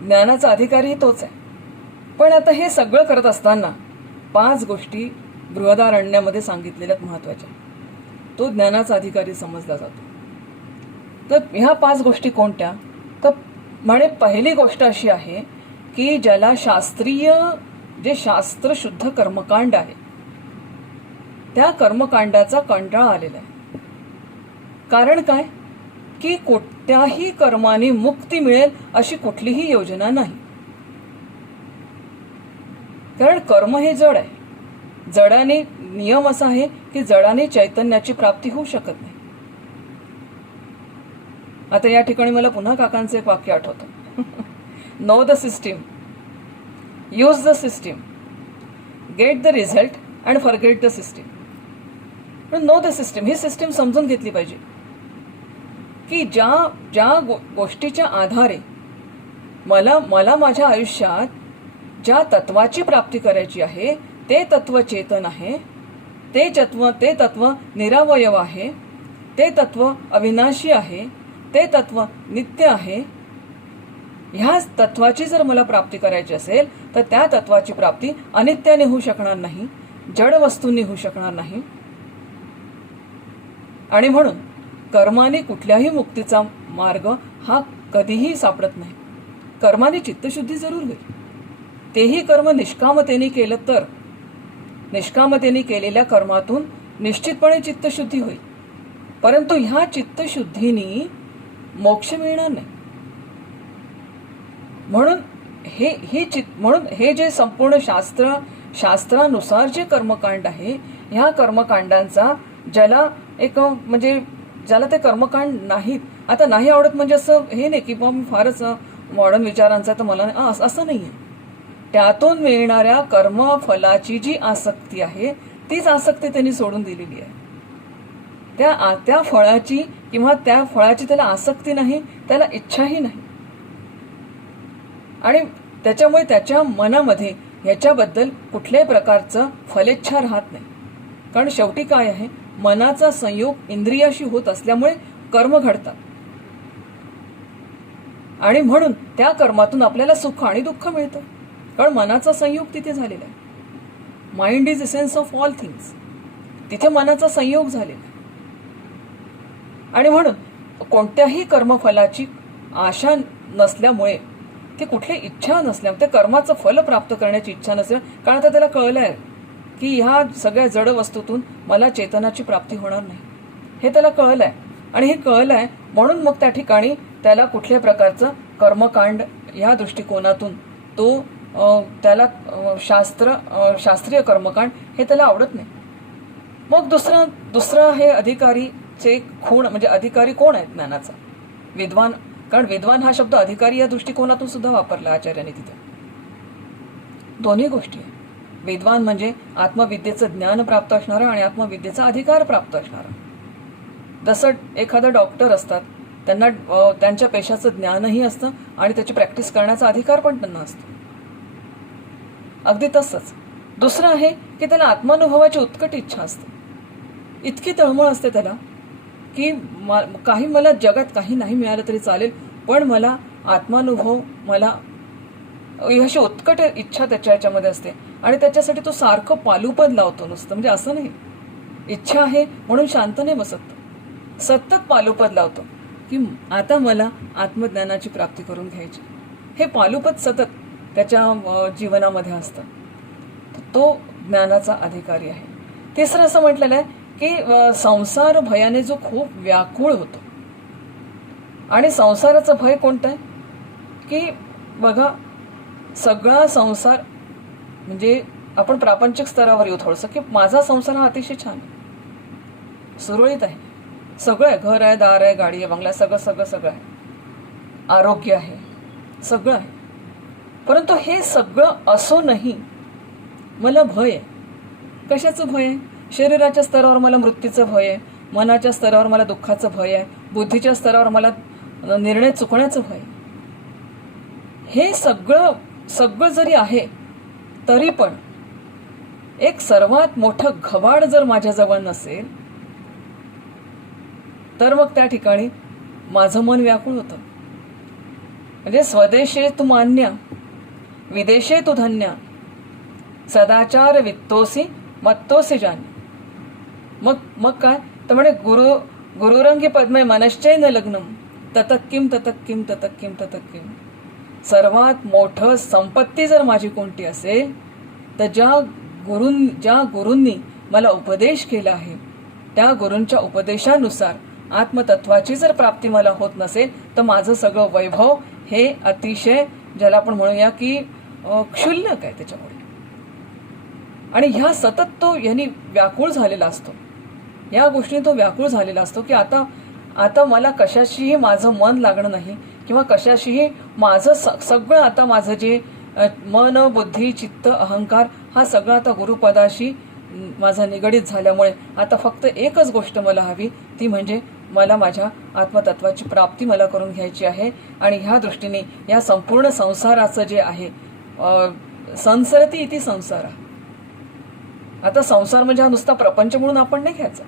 ज्ञानाचा अधिकारी तोच आहे. पण आता हे सगळं करत असताना 5 गोष्टी बृहदारण्यामध्ये सांगितलेल्या महत्वाच्या. तो ज्ञानाचा अधिकारी समजला जातो. तर ह्या 5 गोष्टी कोणत्या? तर म्हणे पहिली गोष्ट अशी आहे की ज्याला शास्त्रीय जे शास्त्रशुद्ध कर्मकांड आहे त्या कर्मकांडाचा कंटाळा आलेला आहे. कारण काय की कोणत्याही कर्माने मुक्ती मिळेल अशी कुठलीही योजना नाही. कारण कर्म हे जड आहे. जडाने नियम असा आहे की जडाने चैतन्याची प्राप्ती होऊ शकत नाही. आता या ठिकाणी मला पुन्हा काकांचं एक वाक्य आठवतं. Know the system, use the system, get the result and forget the system. पण नो द सिस्टीम ही सिस्टीम समजून घेतली पाहिजे की ज्या गोष्टीच्या आधारे मला माझ्या आयुष्यात ज्या तत्वाची प्राप्ती करायची आहे ते तत्व चेतन आहे, ते तत्व निरावयव आहे, ते तत्व अविनाशी आहे, ते तत्व नित्य आहे. ह्या तत्वाची जर मला प्राप्ती करायची असेल तर त्या तत्वाची प्राप्ती अनित्याने होऊ शकणार नाही, जड वस्तूंनी होऊ शकणार नाही. आणि म्हणून कर्माने कुठल्याही मुक्तीचा मार्ग हा कधीही सापडत नाही. कर्माने चित्तशुद्धी जरूर होईल, तेही कर्म निष्कामतेने केलं तर. निष्कामतेने केलेल्या कर्मातून निश्चितपणे चित्तशुद्धी होईल, परंतु ह्या चित्तशुद्धीने मोक्ष मिळणार नाही. म्हणून हे जे संपूर्ण शास्त्रानुसार जे कर्मकांड आहे ह्या कर्मकांडांचा ज्याला ते कर्मकांड नाहीत. आता नाही आवडत म्हणजे असं हे नाही की मी फारच मॉडर्न विचारांचा तर मला असं नाही आहे. त्यातून मिळणाऱ्या कर्मफलाची जी आसक्ती आहे तीच आसक्ती त्यांनी सोडून दिलेली आहे. त्या फळाची किंवा त्या फळाची त्याला आसक्ती नाही, त्याला इच्छाही नाही. आणि त्याच्यामुळे त्याच्या मनामध्ये ह्याच्याबद्दल कुठल्याही प्रकारचं फलेच्छा राहत नाही. कारण शेवटी काय आहे, मनाचा संयोग इंद्रियाशी होत असल्यामुळे कर्म घडतात आणि म्हणून त्या कर्मातून आपल्याला सुख आणि दुःख मिळतं. कारण मनाचा संयोग तिथे झालेला आहे. Mind is essence of all things. तिथे मनाचा संयोग झालेला आहे. आणि म्हणून कोणत्याही कर्मफलाची आशा नसल्यामुळे ती कुठली इच्छा नसल्यामुळे ते कर्माचं फल प्राप्त करण्याची इच्छा नसल्यामुळे, कारण आता त्याला कळलं आहे की ह्या सगळ्या जड वस्तूतून मला चेतनाची प्राप्ती होणार नाही, हे त्याला कळलं आहे. आणि हे कळलं आहे म्हणून मग त्या ठिकाणी त्याला कुठल्याही प्रकारचं कर्मकांड ह्या दृष्टिकोनातून तो त्याला शास्त्रीय कर्मकांड हे त्याला आवडत नाही. मग दुसरं हे अधिकारीचे खूण, म्हणजे अधिकारी कोण आहे ज्ञानाचा? विद्वान. कारण विद्वान हा शब्द अधिकारी या दृष्टिकोनातून सुद्धा वापरला आचार्याने तिथे. दोन्ही गोष्टी आहे. विद्वान म्हणजे आत्मविद्येचं ज्ञान प्राप्त असणारा आणि आत्मविद्येचा अधिकार प्राप्त असणारा. जसं एखादं डॉक्टर असतात, त्यांना त्यांच्या पेशाचं ज्ञानही असतं आणि त्याची प्रॅक्टिस करण्याचा अधिकार पण त्यांना असतो. अगदी तसंच दुसरं आहे की त्याला आत्मानुभवाची उत्कट इच्छा असते. इतकी तळमळ असते त्याला की काही मला जगात काही नाही मिळालं तरी चालेल, पण मला आत्मानुभव, मला अशी उत्कट इच्छा त्याच्या ह्याच्यामध्ये असते. आणि त्याच्यासाठी तो सारखं पालुपद लावतो नुसतं. म्हणजे असं नाही, इच्छा आहे म्हणून शांत नाही बसत, सतत पालुपद लावतो की आता मला आत्मज्ञानाची प्राप्ती करून घ्यायची. हे पालुपद सतत त्याच्या जीवनामध्ये असतं. तो ज्ञानाचा अधिकारी आहे. तिसरं असं म्हटलेलं आहे की संसार भयाने जो खूप व्याकुळ होतो. आणि संसाराचं भय कोणतं आहे की बघा, सगळा संसार म्हणजे आपण प्रापंचिक स्तरावर येऊ थोडंसं की माझा संसार हा अतिशय छान आहे, सुरळीत आहे, सगळं आहे, घर आहे, दार आहे, गाडी आहे, बंगला, सगळं आहे, आरोग्य आहे, सगळं आहे. परंतु हे सगळं असूनही मला भय आहे. कशाचं भय आहे? शरीराच्या स्तरावर मला मृत्यूचं भय आहे, मनाच्या स्तरावर मला दुःखाचं भय आहे, बुद्धीच्या स्तरावर मला निर्णय चुकण्याचं भय आहे. हे सगळं जरी आहे तरी पण एक सर्वात मोठं घबाड जर माझ्याजवळ नसेल तर मग त्या ठिकाणी माझं मन व्याकुळ होतं. म्हणजे स्वदेशे तू मान्य, विदेशे तू धन्य, सदाचार वित्तोसी मत्तोसी जान्य. मग काय तर म्हणे गुरुरंगी पद्मे मनश्चैन लग्नम ततक्किम ततक्किम ततक्किम ततक्किम. सर्वात मोठं संपत्ती जर माझी कोणती असेल तर ज्या गुरूंनी मला उपदेश केला आहे त्या गुरूंच्या उपदेशानुसार आत्मतत्वाची जर प्राप्ती मला होत नसेल तर माझं सगळं वैभव हे अतिशय, ज्याला आपण म्हणूया की क्षुल्लक आहे त्याच्यामुळे. आणि ह्या सतत तो यांनी व्याकुळ झालेला असतो, या गोष्टीने तो व्याकुळ झालेला असतो की आता मला कशाशीही माझं मन लागणं नाही, किंवा कशाशीही माझं सगळं, आता माझं जे मन, बुद्धी, चित्त, अहंकार हा सगळं आता गुरुपदाशी माझा निगडीत झाल्यामुळे आता फक्त एकच गोष्ट मला हवी, ती म्हणजे मला माझ्या आत्मतत्वाची प्राप्ती मला करून घ्यायची आहे. आणि ह्या दृष्टीने या संपूर्ण संसाराचं जे आहे, संसरती इति संसार. आता संसार म्हणजे हा नुसता प्रपंच म्हणून आपण नाही घ्यायचा.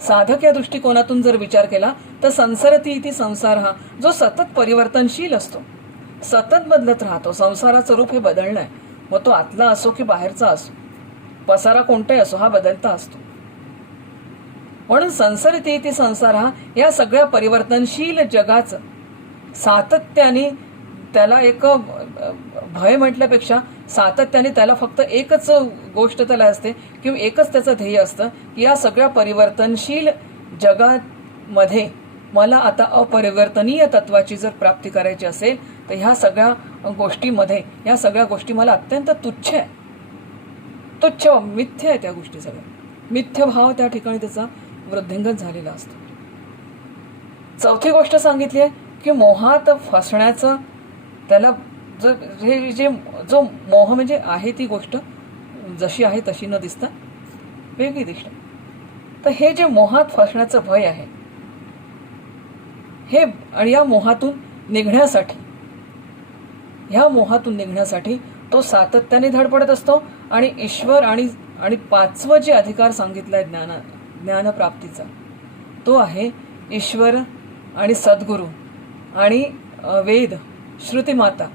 साधक या दृष्टिकोनातून जर विचार केला तर संसरती इति संसार हा जो सतत परिवर्तनशील असतो, सतत बदलत राहतो. संसाराचं रूप हे बदलणं आहे, मग तो आतला असो की बाहेरचा असो, पसारा कोणताही असो, हा बदलता असतो. म्हणून संसरती इति संसार हा या सगळ्या परिवर्तनशील जगाचं सातत्याने, त्याला एक भय म्हटल्यापेक्षा सातत्याने त्याला फक्त एकच गोष्ट त्याला असते किंवा एकच त्याचं ध्येय असतं की या सगळ्या परिवर्तनशील जगामध्ये मला आता अपरिवर्तनीय तत्वाची जर प्राप्ती करायची असेल तर ह्या सगळ्या गोष्टीमध्ये, या सगळ्या गोष्टी मला अत्यंत तुच्छ आहे, तुच्छ मिथ्य आहे. त्या गोष्टी सगळ्या मिथ्य भाव त्या ठिकाणी त्याचा वृद्धिंगत झालेला असतो. चौथी गोष्ट सांगितली आहे की मोहात फसण्याचं, त्याला जो मोह म्हणजे आहे ती गोष्ट जशी आहे तशी न दिसता वेगळी दिसते. तर हे जे मोहात फसण्याचं भय आहे हे, आणि या मोहातून निघण्यासाठी तो सातत्याने धडपडत असतो. आणि ईश्वर आणि पाचवं जे अधिकार सांगितलंय ज्ञानप्राप्तीचा, तो आहे ईश्वर आणि सद्गुरू आणि वेद, श्रुतिमाता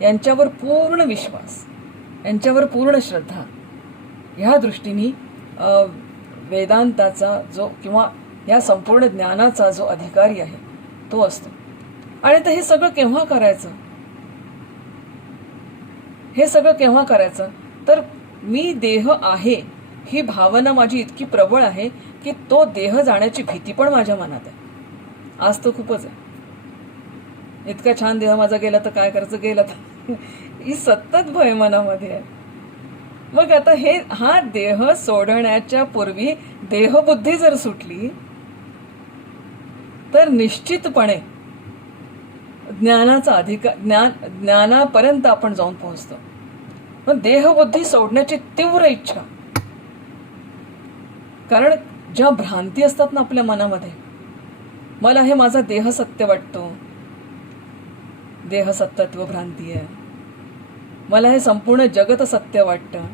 यांच्यावर पूर्ण विश्वास, यांच्यावर पूर्ण श्रद्धा. ह्या दृष्टीने वेदांताचा जो किंवा या संपूर्ण ज्ञानाचा जो अधिकारी आहे तो असतो. आणि तर हे सगळं केव्हा करायचं? तर मी देह आहे ही भावना माझी इतकी प्रबळ आहे की तो देह जाण्याची भीती पण माझ्या मनात आहे. आज तर खूपच आहे. इतका छान देह माझा गेला तर काय करायचं, गेला तर ही सतत भय मनामध्ये आहे. मग आता हा देह सोडण्याच्या पूर्वी देहबुद्धी जर सुटली तर निश्चितपणे ज्ञानाचा अधिकार, ज्ञानापर्यंत आपण जाऊन पोहोचतो. पण देहबुद्धी सोडण्याची तीव्र इच्छा, कारण ज्या भ्रांती असतात ना आपल्या मनामध्ये, मला हे माझा देह सत्य वाटतो, देह सत्यत्व भ्रांती आहे. मला हे संपूर्ण जगत सत्य वाटतं.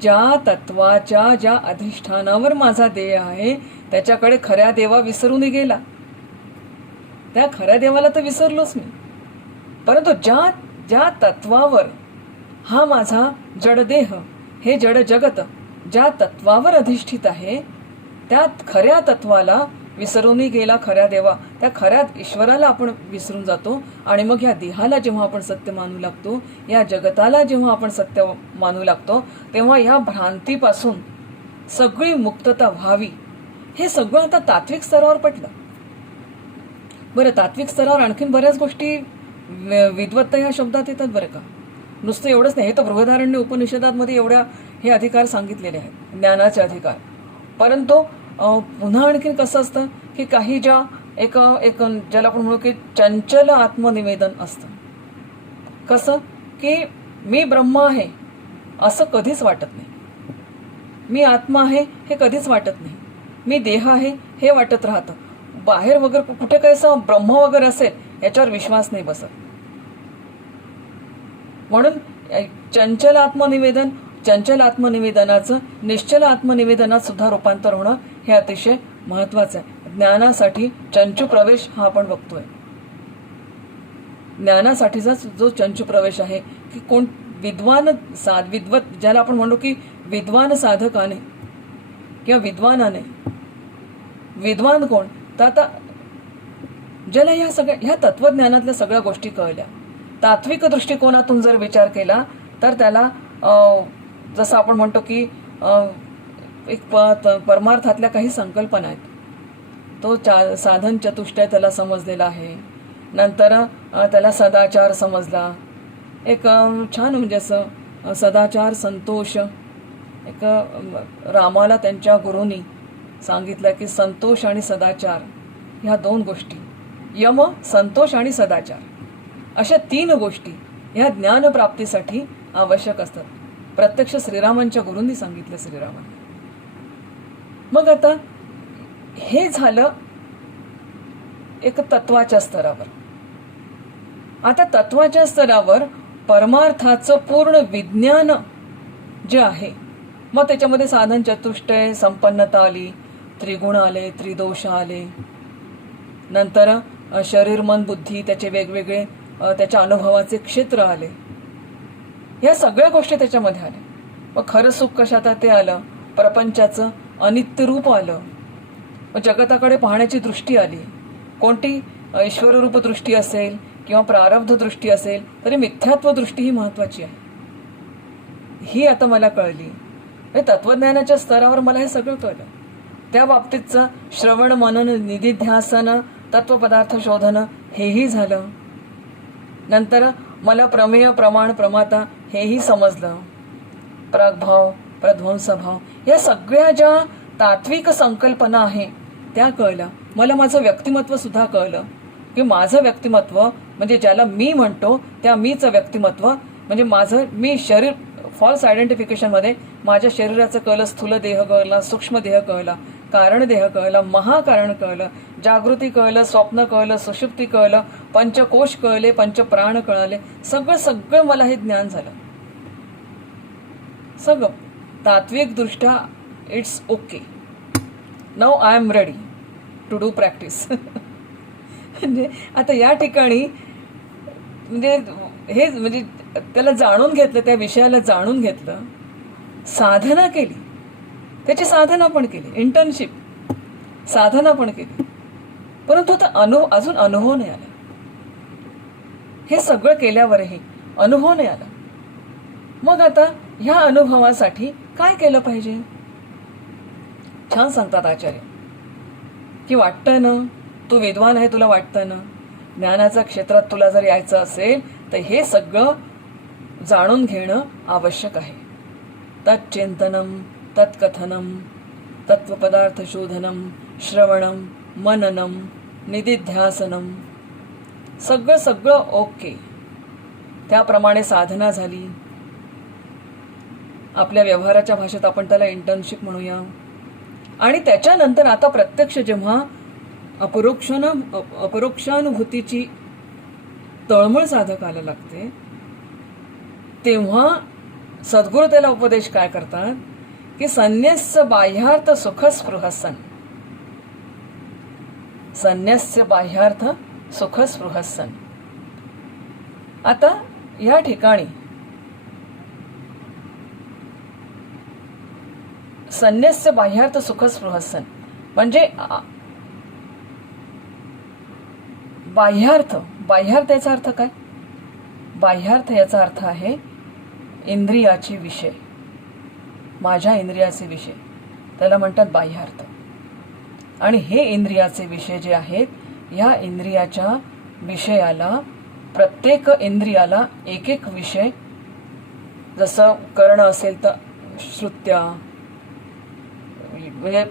ज्या तत्वाच्या ज्या अधिष्ठानावर माझा देह आहे त्याच्याकडे खऱ्या देवा विसरून गेला. त्या खऱ्या देवाला तर विसरलोच मी, परंतु ज्या तत्वावर हा माझा जडदेह, हे जड जगत ज्या तत्वावर अधिष्ठित आहे त्या खऱ्या तत्वाला विसरून गेला खऱ्या देवा. त्या खऱ्या ईश्वराला आपण विसरून जातो. आणि मग या देहाला जेव्हा आपण सत्य मानू लागतो, या जगताला जेव्हा आपण सत्य मानू लागतो, तेव्हा या भ्रांतीपासून सगळी मुक्तता व्हावी. हे सगळं आता तात्विक स्तरावर पटलं. बरं, तात्विक स्तरावर आणखीन बऱ्याच गोष्टी विद्वत्ता या शब्दात येतात बरं का. नुसतं एवढंच नाही, हे तर बृहदारण्य उपनिषदांमध्ये एवढ्या हे अधिकार सांगितलेले आहेत, ज्ञानाचे अधिकार. परंतु पुन्हा आणखीन कसं असतं की काही ज्या एक ज्याला आपण म्हणू की चंचल आत्मनिवेदन असतं. कसं की मी ब्रह्म आहे असं कधीच वाटत नाही, मी आत्मा आहे हे कधीच वाटत नाही, मी देह आहे हे वाटत राहतं. बाहेर वगैरे कुठे काही असं ब्रह्म वगैरे असेल याच्यावर विश्वास नाही बसत. म्हणून चंचल आत्मनिवेदनाचं निश्चल आत्मनिवेदनात सुद्धा रूपांतर होणं हे अतिशय महत्वाचं आहे. ज्ञानासाठी चंचू प्रवेश हा आपण बघतोय. ज्ञानासाठीचा जो चंचू प्रवेश आहे की कोण विद्वत ज्याला आपण म्हणतो की विद्वान साधकाने किंवा विद्वानाने, विद्वान कोण तर आता ज्याला ह्या तत्वज्ञानातल्या सगळ्या गोष्टी कळल्या, तात्विक दृष्टिकोनातून जर विचार केला तर त्याला जसं आपण म्हणतो की एक परमार्थातल्या काही संकल्पना आहेत, तो साधन चतुष्टय त्याला समजलेला आहे. नंतर त्याला सदाचार समजला, एक छान म्हणजे असं सदाचार संतोष. एक रामाला त्यांच्या गुरूंनी सांगितलं की संतोष आणि सदाचार ह्या दोन गोष्टी, यम, संतोष आणि सदाचार, अशा 3 गोष्टी ह्या ज्ञानप्राप्तीसाठी आवश्यक असतात. प्रत्यक्ष श्रीरामांच्या गुरूंनी सांगितलं श्रीरामांनी. मग आता हे झालं एक तत्वाच्या स्तरावर. आता तत्वाच्या स्तरावर परमार्थाचं पूर्ण विज्ञान जे आहे, मग त्याच्यामध्ये साधन चतुष्टय संपन्नता आली, त्रिगुण आले, त्रिदोष आले, नंतर शरीर मन बुद्धी त्याचे वेगवेगळे त्याच्या अनुभवाचे क्षेत्र आले, ह्या सगळ्या गोष्टी त्याच्यामध्ये आल्या. मग खरं सुख कशात ते आलं, प्रपंचाचं अनित्य रूप आलं, मग जगताकडे पाहण्याची दृष्टी आली. कोणती ईश्वररूप दृष्टी असेल किंवा प्रारब्ध दृष्टी असेल तरी मिथ्यात्व दृष्टी ही महत्वाची आहे. ही आता मला कळली. तत्वज्ञानाच्या स्तरावर मला हे सगळं कळलं. त्या बाबतीतचं श्रवण मनन निधिध्यासन तत्वपदार्थ शोधन हेही झालं. नंतर मला प्रमेय प्रमाण प्रमाता हेही समजलं. प्रागभाव प्रध्वंसभाव या सगळ्या ज्या तात्विक संकल्पना आहे त्या कळल्या. मला माझं व्यक्तिमत्व सुद्धा कळलं की माझं व्यक्तिमत्व म्हणजे ज्याला मी म्हणतो त्या मीचं व्यक्तिमत्व म्हणजे माझं मी शरीर फॉल्स आयडेंटिफिकेशनमध्ये माझ्या शरीराचं कळलं, स्थूल देह कळला, सूक्ष्म देह कळला, कारण देह कळलं, महाकारण कळलं, जागृती कळलं, स्वप्न कळलं, सुषुप्ती कळलं, पंचकोश कळले, पंचप्राण कळाले, सगळं मला हे ज्ञान झालं. सगळं तात्विक दृष्ट्या it's okay. Now I am ready to do practice. म्हणजे आता या ठिकाणी म्हणजे हे म्हणजे त्याला जाणून घेतलं, त्या विषयाला जाणून घेतलं, साधना केली, त्याची साधना पण केली, इंटर्नशिप साधना पण केली, परंतु आता अजून अनुभव नाही आला. हे सगळं केल्यावरही अनुभव नाही आला. मग आता ह्या अनुभवासाठी काय केलं पाहिजे? छान सांगतात आचार्य की वाटतं ना तू विद्वान आहे तुला वाटतं ना, ज्ञानाच्या क्षेत्रात तुला जर यायचं असेल तर हे सगळं जाणून घेणं आवश्यक आहे. तच्चिंतनम, तत्कथनम, तत्वपदार्थ शोधनम, श्रवणम, मननम, निदिध्यासनम, सगळं ओके. त्याप्रमाणे साधना झाली. आपल्या व्यवहाराच्या भाषेत आपण त्याला इंटर्नशिप म्हणूया. आणि त्याच्यानंतर आता प्रत्यक्ष जेव्हा अपरोक्षानुभूतीची तळमळ साधकाला लागते, तेव्हा सद्गुरू त्याला उपदेश काय करतात की संन्यस्य बाह्यार्थ सुखस्पृहसन, संन्यस्य बाह्यार्थ सुखस्पृहसन. आता या ठिकाणी संन्यस्य बाह्यार्थ सुखस्पृहसन म्हणजे बाह्यार्थ याचा अर्थ काय? बाह्यार्थ याचा अर्थ आहे इंद्रियाचे विषय, माझ्या इंद्रियाचे विषय, त्याला म्हणतात बाह्यार्थ. आणि हे इंद्रियाचे विषय जे आहेत, ह्या इंद्रियाच्या विषयाला, प्रत्येक इंद्रियाला एक एक विषय, जसं कर्ण असेल तर श्रुत्या म्हणजे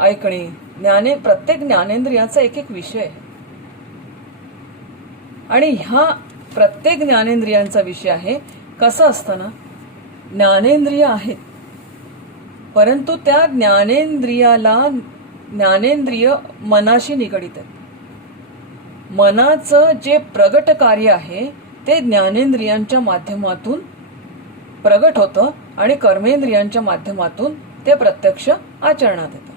ऐकणे, ज्ञाने, प्रत्येक ज्ञानेंद्रियाचा एक एक विषय आहे. आणि ह्या प्रत्येक ज्ञानेंद्रियांचा विषय आहे. कसं असतं ना, ज्ञानेंद्रिय आहेत, परंतु त्या ज्ञानेंद्रिय मनाशी निगडित आहेत. मनाचं जे प्रगट कार्य आहे ते ज्ञानेंद्रियांच्या माध्यमातून प्रगट होतं आणि कर्मेंद्रियांच्या माध्यमातून ते प्रत्यक्ष आचरणात येतं.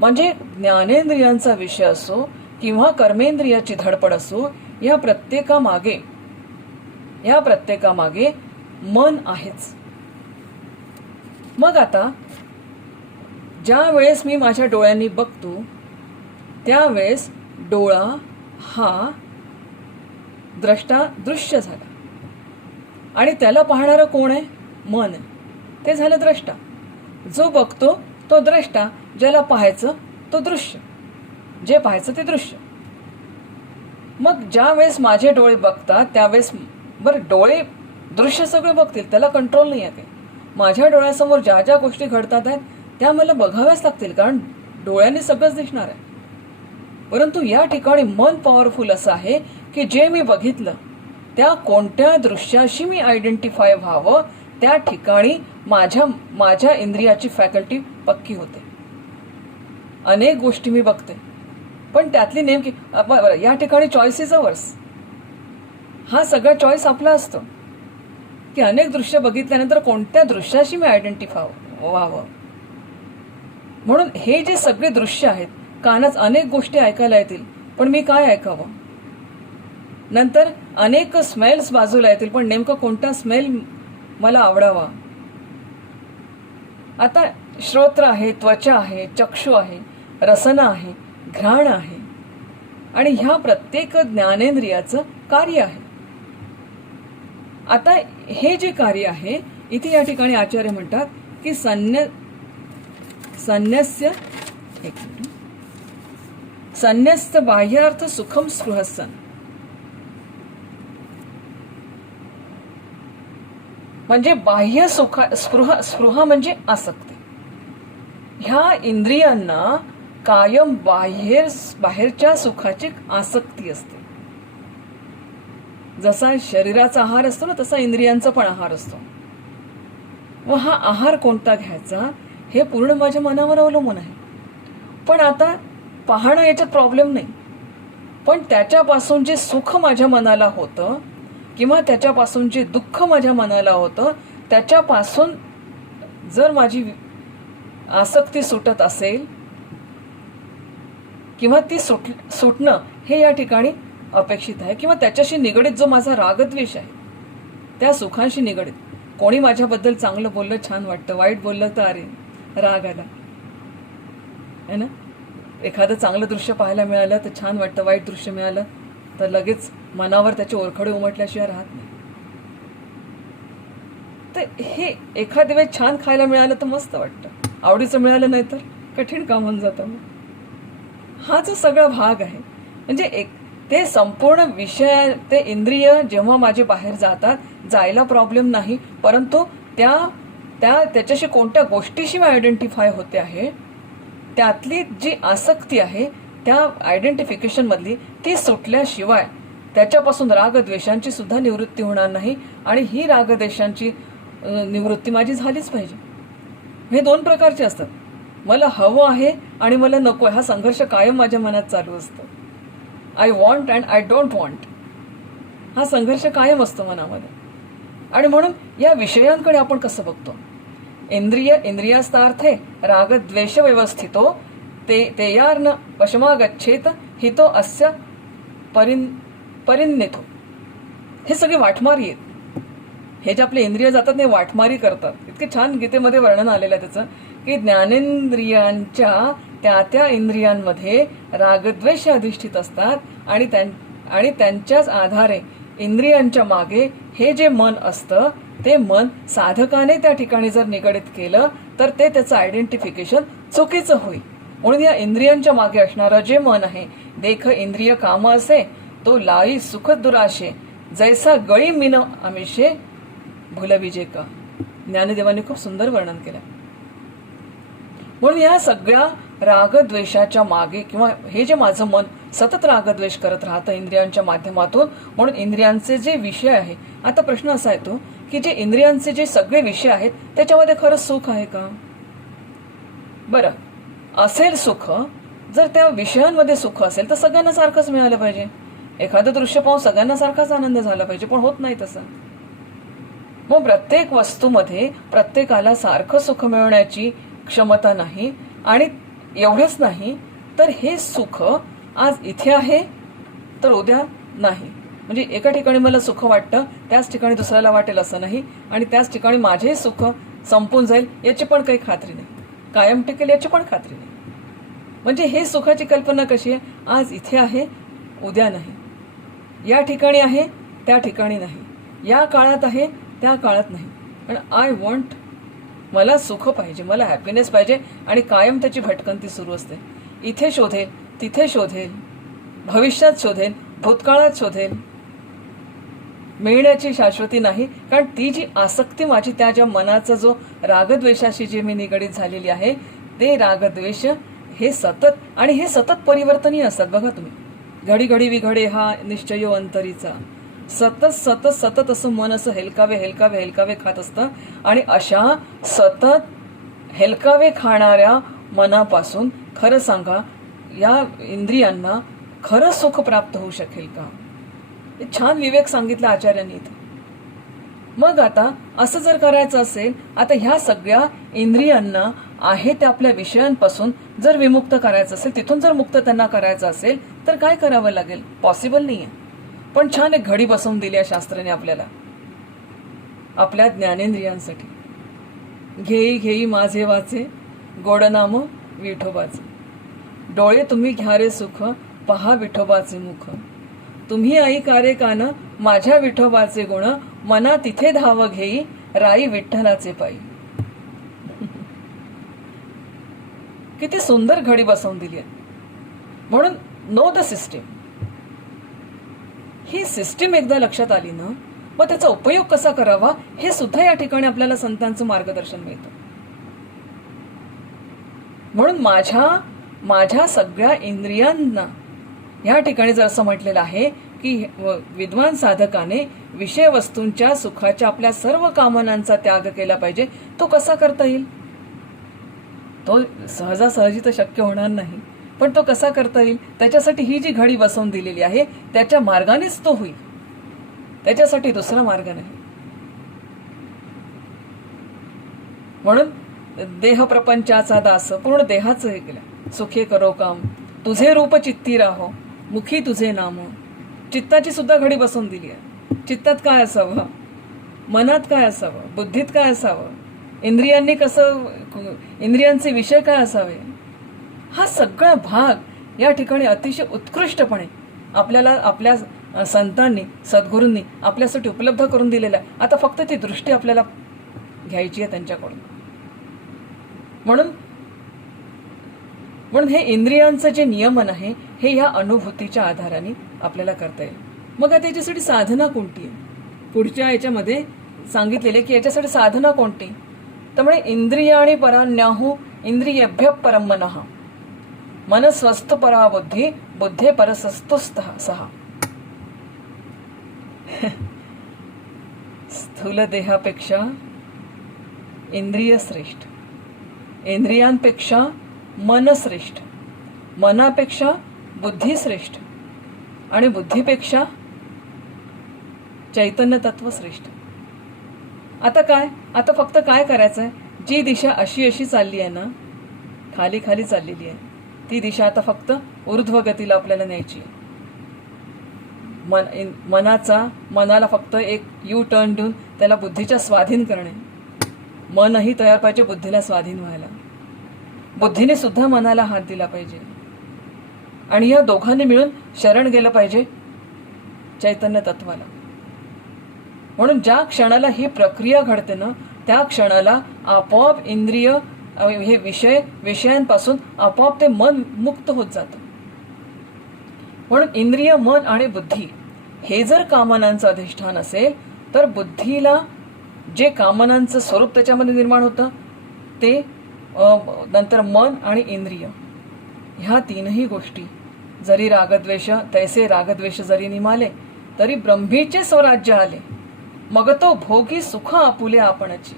म्हणजे ज्ञानेंद्रियांचा विषय असो किंवा कर्मेंद्रियाची धडपड असो, या प्रत्येकामागे मन आहेच. मग आता ज्या वेळेस मी माझ्या डोळ्यांनी बघतो, त्यावेळेस डोळा हा द्रष्टा, दृश्य झाला. आणि त्याला पाहणारं कोण आहे? मन आहे. ते झालं द्रष्टा. जो बघतो तो द्रष्टा, ज्याला पाहायचं तो दृश्य, जे पाहायचं ते दृश्य. मग ज्या वेळेस माझे डोळे बघतात त्यावेळेस, बरं डोळे दृश्य सगळे बघतील, त्याला कंट्रोल नाही आहे. माझ्या डोळ्यासमोर ज्या ज्या गोष्टी घडतात आहेत त्या मला बघाव्याच लागतील, कारण डोळ्यांनी सगळंच दिसणार आहे. परंतु या ठिकाणी मन पॉवरफुल असं आहे की जे मी बघितलं त्या कोणत्या दृश्याशी मी आयडेंटिफाय व्हावं, त्या ठिकाणी माझ्या इंद्रियाची फॅकल्टी पक्की होते. अनेक गोष्टी मी बघते, पण त्यातली नेमकी या ठिकाणी चॉईस इज अवर्स. हा सगळा चॉईस आपला असतो की अनेक दृश्य बघितल्यानंतर कोणत्या दृश्याशी मी आयडेंटिफाय व्हावं. म्हणून हे जे सगळे दृश्य आहेत, कानात अनेक गोष्टी ऐकायला येतील, पण मी काय ऐकावं. नंतर अनेक स्मेल्स बाजूला येतील, पण नेमकं कोणता स्मेल मला आवडावा. आता श्रोत्र आहे, त्वचा आहे, चक्षु आहे, रसना आहे, घ्राण आहे, आणि ह्या प्रत्येक ज्ञानेंद्रियाचं कार्य आहे. आता हे जे कार्य आहे, इथे या ठिकाणी आचार्य म्हणतात की संन्यस्त बाह्यार्थ सुखम स्पृहसन. म्हणजे बाह्य स्पृहा म्हणजे आसक्ती. ह्या इंद्रियांना कायम बाहेरच्या सुखाची आसक्ती असते. जसा शरीराचा आहार असतो ना, तसा इंद्रियांचा पण आहार असतो. व हा आहार कोणता घ्यायचा हे पूर्ण माझ्या मनावर अवलंबून आहे. पण आता पाहणं याच्यात प्रॉब्लेम नाही, पण त्याच्यापासून जे सुख माझ्या मनाला होतं किंवा त्याच्यापासून जे दुःख माझ्या मनाला होतं, त्याच्यापासून जर माझी आसक्ती सुटत असेल किंवा ती सुटणं हे या ठिकाणी अपेक्षित आहे, किंवा त्याच्याशी निगडित जो माझा रागद्वेष आहे त्या सुखांशी निगडित. कोणी माझ्याबद्दल चांगलं बोललं छान वाटतं, वाईट बोललं तर अरे राग आला है ना. एखादं चांगलं दृश्य पाहायला मिळालं तर छान वाटतं, वाईट दृश्य मिळालं तर लगेच मनावर त्याचे ओरखडे उमटल्याशिवाय राहत नाही. तर हे एखाद्या वेळेस छान खायला मिळालं तर मस्त वाटतं, आवडीचं मिळालं नाही तर कठीण काम होऊन जातं. हा जो सगळा भाग आहे, म्हणजे ते संपूर्ण विषय, ते इंद्रिय जेव्हा माझे बाहेर जातात, जायला प्रॉब्लेम नाही, परंतु त्याच्याशी कोणत्या गोष्टीशी मी आयडेंटिफाय होते आहे, त्यातली जी आसक्ती आहे त्या आयडेंटिफिकेशन मधली, ती सुटल्याशिवाय त्याच्यापासून रागद्वेषांची सुद्धा निवृत्ती होणार नाही. आणि ही रागद्वेषांची निवृत्ती माझी झालीच पाहिजे. हे दोन प्रकारचे असतात. मला हवं आहे आणि मला नको आहे, हा संघर्ष कायम माझ्या मनात चालू असतो. I want and I don't want, हा संघर्ष कायम असतो मनामध्ये. आणि म्हणून या विषयांकडे आपण कसं बघतो. इंद्रियास्तार्थे रागद्वेष व्यवस्थितो तेयार्न वशमागच्छेत हितो अस्य परिणितो. हे सगळे वाटमारी आहेत. हे जे आपले इंद्रिय जातात नाही, वाटमारी करतात. इतके छान गीतेमध्ये वर्णन आलेलं आहे त्याचं, की ज्ञानेंद्रियांच्या त्या इंद्रियांमध्ये रागद्वेष अधिष्ठित असतात आणि त्यांच्याच आधारे इंद्रियांच्या मागे हे जे मन असतं, ते मन साधकाने त्या ठिकाणी जर निगडित केलं तर ते त्याचं आयडेंटिफिकेशन चुकीचं होईल. म्हणून या इंद्रियांच्या मागे असणारं जे मन आहे, देख इंद्रिय काम असे तो लाई सुख दुराशे जैसा गळी मिन आमिषे भुलविजे का. ज्ञानदेवांनी खूप सुंदर वर्णन केलं. म्हणून या सगळ्या रागद्वेषाच्या मागे, किंवा हे जे माझं मन सतत रागद्वेष करत राहतं इंद्रियांच्या माध्यमातून, म्हणून इंद्रियांचे जे विषय आहे, आता प्रश्न असा येतो की जे इंद्रियांचे जे सगळे विषय आहेत त्याच्यामध्ये खरंच सुख आहे का. बरं, असेल सुख, जर त्या विषयांमध्ये सुख असेल तर सगळ्यांना सारखंच मिळालं पाहिजे. एखादं दृश्य पाहून सगळ्यांना सारखाच आनंद झाला पाहिजे, पण होत नाही तसं. मग प्रत्येक वस्तूमध्ये प्रत्येकाला सारखं सुख मिळवण्याची क्षमता नाही. आणि एवढंच नाही तर हे सुख आज इथे आहे तर उद्या नाही. म्हणजे एका ठिकाणी मला सुख वाटतं, त्याच ठिकाणी दुसऱ्याला वाटेल असं नाही. आणि त्याच ठिकाणी माझे सुख संपून जाईल याची पण काही खात्री नाही, कायम टिकेल याची पण खात्री नाही. म्हणजे हे सुखाची कल्पना कशी आहे, आज इथे आहे उद्या नाही, या ठिकाणी आहे त्या ठिकाणी नाही, या काळात आहे त्या काळात नाही. पण आय वॉन्ट, मला सुख पाहिजे, मला हॅपीनेस पाहिजे, आणि कायम त्याची भटकंती सुरू असते. इथे शोधेल, तिथे शोधेल, भविष्यात शोधेल, भूतकाळात शोधेल, मिळण्याची शाश्वती नाही. कारण ती जी आसक्ती माझी, त्या ज्या मनाचा जो रागद्वेषाशी जे मी निगडीत झालेली आहे, ते रागद्वेष हे सतत परिवर्तनीय असतात. बघा तुम्ही, घडी घडी विघडे हा निश्चयो अंतरीचा, सतत असं मन असं हेलकावे खात असतं. आणि अशा सतत हेलकावे खाणाऱ्या मनापासून खरं सांगा, या इंद्रियांना खरं सुख प्राप्त होऊ शकेल का. छान विवेक सांगितला आचार्यांनी इथं. मग आता असं जर करायचं असेल, आता ह्या सगळ्या इंद्रियांना आहे त्या आपल्या विषयांपासून जर विमुक्त करायचं असेल, तिथून जर मुक्त त्यांना करायचं असेल तर काय करावं लागेल. पॉसिबल नाहीये. पण छान एक घडी बसवून दिली आहे शास्त्राने आपल्याला, आपल्या ज्ञानेंद्रियांसाठी. घेई माझे वाचे गोड नाम विठोबाचे, डोळे तुम्ही घ्या रे सुख पहा विठोबाचे मुख, तुम्ही ऐकारे कान माझ्या विठोबाचे गुण, मना तिथे धाव घेई राई विठ्ठलाचे पायी. किती सुंदर घडी बसवून दिली आहे. म्हणून नो द सिस्टीम. ही सिस्टीम एकदा लक्षात आली ना, मग त्याचा उपयोग कसा करावा हे सुद्धा या ठिकाणी आपल्याला संतांचं मार्गदर्शन मिळतं. म्हणून माझ्या सगळ्या इंद्रियांना या ठिकाणी जर असं म्हटलेलं आहे की विद्वान साधकाने विषय वस्तूंच्या सुखाच्या आपल्या सर्व कामनांचा त्याग केला पाहिजे. तो कसा करता येईल. तो सहजासहजी तर शक्य होणार नाही, पण तो कसा करता येईल, त्याच्यासाठी ही जी घडी बसवून दिलेली आहे त्याच्या मार्गानेच तो होईल. त्याच्यासाठी दुसरा मार्ग नाही. म्हणून देह प्रपंचाचा दास, पूर्ण देहाचं हे केलं. सुखे करो काम तुझे रूप चित्ती राहो, मुखी तुझे नाम. चित्ताची सुद्धा घडी बसवून दिली आहे. चित्तात काय असावं, मनात काय असावं, बुद्धीत काय असावं, इंद्रियांचे विषय काय असावे, हा सगळा भाग या ठिकाणी अतिशय उत्कृष्टपणे आपल्याला आपल्या संतांनी, सद्गुरूंनी आपल्यासाठी उपलब्ध करून दिलेला आहे. आता फक्त ती दृष्टी आपल्याला घ्यायची आहे त्यांच्याकडून. म्हणून म्हणून हे इंद्रियांचं जे नियमन आहे हे ह्या अनुभूतीच्या आधाराने आपल्याला करता येईल. मग आता याच्यासाठी साधना कोणती आहे? पुढच्या याच्यामध्ये सांगितलेले की याच्यासाठी साधना कोणती? त्यामुळे इंद्रियाणी परान्याहु इंद्रियेभ्य परम मनः मन स्वस्थ परा बुद्धी बुद्धे परसस्तु सहा. स्थूल देहापेक्षा इंद्रिय श्रेष्ठ, इंद्रियांपेक्षा मन श्रेष्ठ, मनापेक्षा बुद्धी श्रेष्ठ आणि बुद्धीपेक्षा चैतन्य तत्व श्रेष्ठ. आता काय? आता फक्त काय करायचंय? जी दिशा अशी अशी चालली आहे ना, खाली खाली चाललेली आहे, ती दिशा आता फक्त ऊर्ध्व गतीला आपल्याला न्यायची आहे. मनाला फक्त एक यू टर्न देऊन त्याला बुद्धीच्या स्वाधीन करणे. मनही तयार पाहिजे बुद्धीला स्वाधीन व्हायला. बुद्धीने सुद्धा मनाला हात दिला पाहिजे आणि या दोघांनी मिळून शरण गेलं पाहिजे चैतन्य तत्वाला. म्हणून ज्या क्षणाला ही प्रक्रिया घडते ना, त्या क्षणाला आपोआप इंद्रिय हे विषयांपासून आपोआप ते मन मुक्त होत जातं. म्हणून इंद्रिय, मन आणि बुद्धी हे जर कामनांचं अधिष्ठान असेल तर बुद्धीला जे कामनांचं स्वरूप त्याच्यामध्ये निर्माण होतं ते नंतर मन आणि इंद्रिय ह्या तीनही गोष्टी जरी रागद्वेष तैसे रागद्वेष जरी निमाले तरी ब्रह्मीचे स्वराज्य आले मग तो भोगी सुख आपुले आपणची.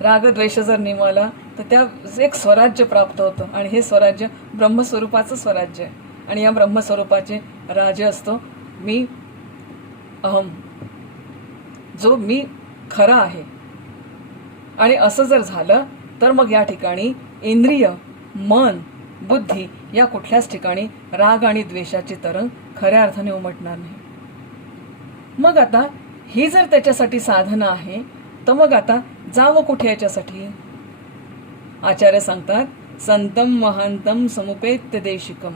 रागद्वेष जर निमाला तर त्या एक स्वराज्य प्राप्त होतं आणि हे स्वराज्य ब्रह्मस्वरूपाचं स्वराज्य आहे. आणि या ब्रह्मस्वरूपाचे राज्य असतो मी अहम, जो मी खरा आहे. आणि असं जर झालं तर मग या ठिकाणी इंद्रिय, मन, बुद्धी या कुठल्याच ठिकाणी राग आणि द्वेषाची तरंग खऱ्या अर्थाने उमटणार नाही. मग आता ही जर त्याच्यासाठी साधना आहे तर मग आता जावं कुठे याच्यासाठी? आचार्य सांगतात संतम महांतम समुपेत्य देशिकम.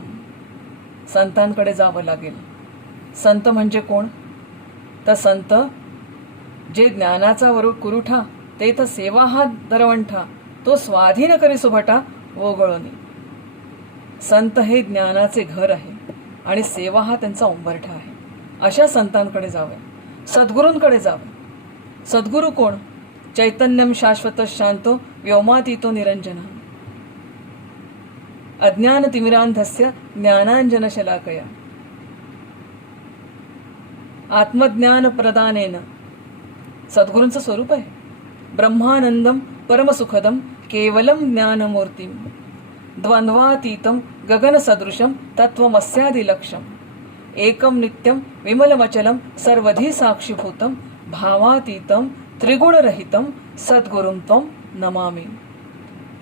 संतांकडे जावं लागेल. संत म्हणजे कोण? तर संत जे ज्ञानाचा कुरुठा ते तर सेवा हा दरवंठा तो स्वाधीन करी सुभटा वगळणी. संत हे ज्ञानाचे घर आहे आणि सेवा हा त्यांचा उंबरठा आहे. अशा संतांकडे जावे, सद्गुरूंकडे जावे. सद्गुरू कोण? चैतन्यम शाश्वत शांतो व्योमातीतो निरंजन. अज्ञान तिमिरांधस्य ज्ञानांजन शलाकया. आत्मज्ञान प्रदानेन सद्गुरूंचं स्वरूप आहे. ब्रह्मानंदम परमसुखदम केवलम ज्ञानमूर्तिम द्वंद्वातीतम गगन सदृशम तत्वमस्यादिलक्षम एकम नित्यम विमलमचलम सर्वधी साक्षीभूतम भावातीतम त्रिगुणरहितम सद्गुरुं त्वं नमामि.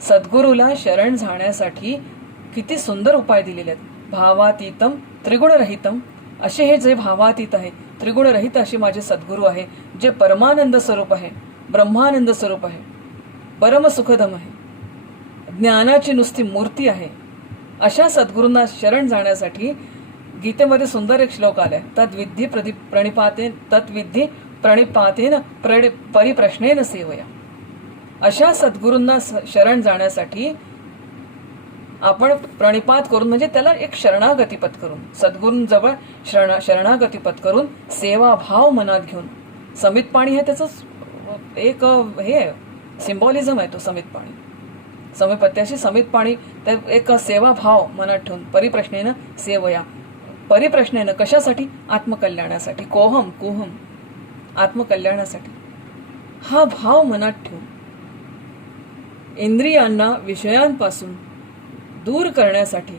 सद्गुरूला शरण जाण्यासाठी किती सुंदर उपाय दिलेले आहेत. भावातीतम त्रिगुणरहितम असे हे जे भावातीत आहे, त्रिगुणरहित असे माझे सद्गुरू आहे, जे परमानंद स्वरूप आहे, ब्रह्मानंद स्वरूप आहे, परमसुखदम आहे, ज्ञानाची नुसती मूर्ती आहे. अशा सद्गुरूंना शरण जाण्यासाठी गीतेमध्ये सुंदर एक श्लोक आलाय. तद्विद्धी प्रणिपातेन परिप्रश्नेन सेवया. अशा सद्गुरूंना शरण जाण्यासाठी आपण प्रणिपात करून म्हणजे त्याला एक शरणागती पत्करून सद्गुरूंजवळ शरणागती पत्करून सेवाभाव मनात घेऊन. समित पाणी हे त्याचं एक हे सिम्बॉलिझम आहे. तो समित पाणी समीपत्याशी समित पाणी तर एक सेवाभाव मनात ठेवून परिप्रश्नेनं सेवया. परिप्रश्नेनं कशासाठी? आत्मकल्याणासाठी. कोहम आत्मकल्याणासाठी. हा भाव मनात ठेवून इंद्रियांना विषयांपासून दूर करण्यासाठी,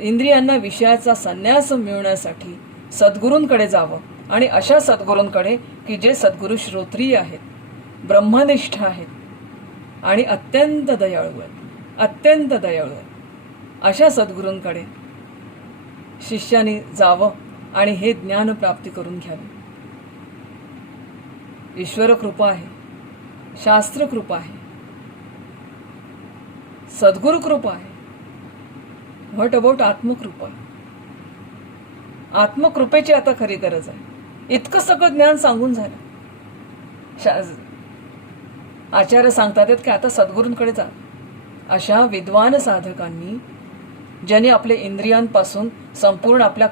इंद्रियांना विषयाचा संन्यास मिळवण्यासाठी सद्गुरूंकडे जावं. आणि अशा सद्गुरूंकडे की जे सद्गुरू श्रोत्रिय आहेत, ब्रह्मनिष्ठ आहेत आणि अत्यंत दयाळू आहेत. अशा सद्गुरूंकडे शिष्याने जावं आणि हे ज्ञान प्राप्ती करून घ्यावे. ईश्वर कृपा आहे, शास्त्र कृपा आहे, सद्गुरु कृपा आहे. What about आत्मकृपा? आत्मकृपेची आता खरी गरज आहे. इतकं सगळं ज्ञान सांगून झालं. आचार्य सांगतात की आता सद्गुरूंकडे जा. अशा विद्वान साधकांनी, ज्यांनी आपल्या इंद्रियांपासून संपूर्ण आपल्या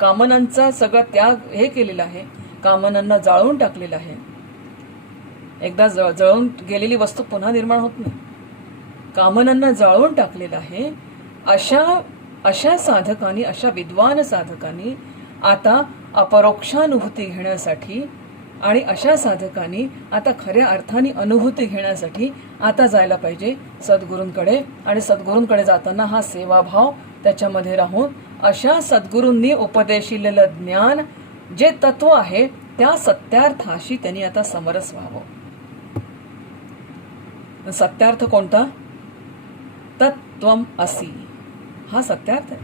कामनांचा सगळा त्याग हे केलेला आहे, कामनांना जाळून टाकलेला आहे. एकदा जळून गेलेली वस्तू पुन्हा निर्माण होत नाही. कामनांना जाळून टाकलेलं आहे. अशा साधकांनी, अशा विद्वान साधकांनी आता अपरोक्षानुभूती घेण्यासाठी आणि अशा साधकांनी आता खऱ्या अर्थाने अनुभूती घेण्यासाठी आता जायला पाहिजे सद्गुरूंकडे. आणि सद्गुरूंकडे जाताना हा सेवाभाव त्याच्यामध्ये राहून अशा सद्गुरूंनी उपदेशिलेलं ज्ञान, जे तत्व आहे, त्या सत्यार्थाशी त्यांनी आता समरस व्हावं. सत्यार्थ कोणता? तत्त्वम असि, हा सत्यार्थ आहे.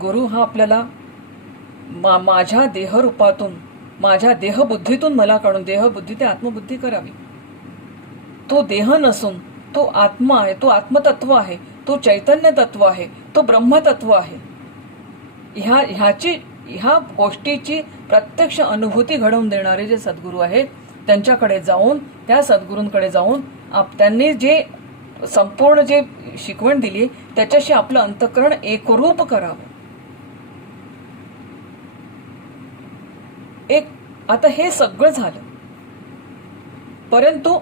गुरु हा आपल्याला माझ्या देहरूपातून, माझ्या देहबुद्धीतून मला काढून, देहबुद्धी ते आत्मबुद्धी करावी. तो देह नसून तो आत्मा आहे, तो आत्मतत्व आहे, तो चैतन्य तत्व आहे, तो ब्रह्मतत्व आहे. ह्या गोष्टीची प्रत्यक्ष अनुभूती घडवून देणारे जे सद्गुरू आहेत, त्यांच्याकडे जाऊन, त्या सद्गुरूंकडे जाऊन त्यांनी जे संपूर्ण जे शिकवण दिली त्याच्याशी आपलं अंतःकरण एकरूप करावं. आता हे सगळं झालं, परंतु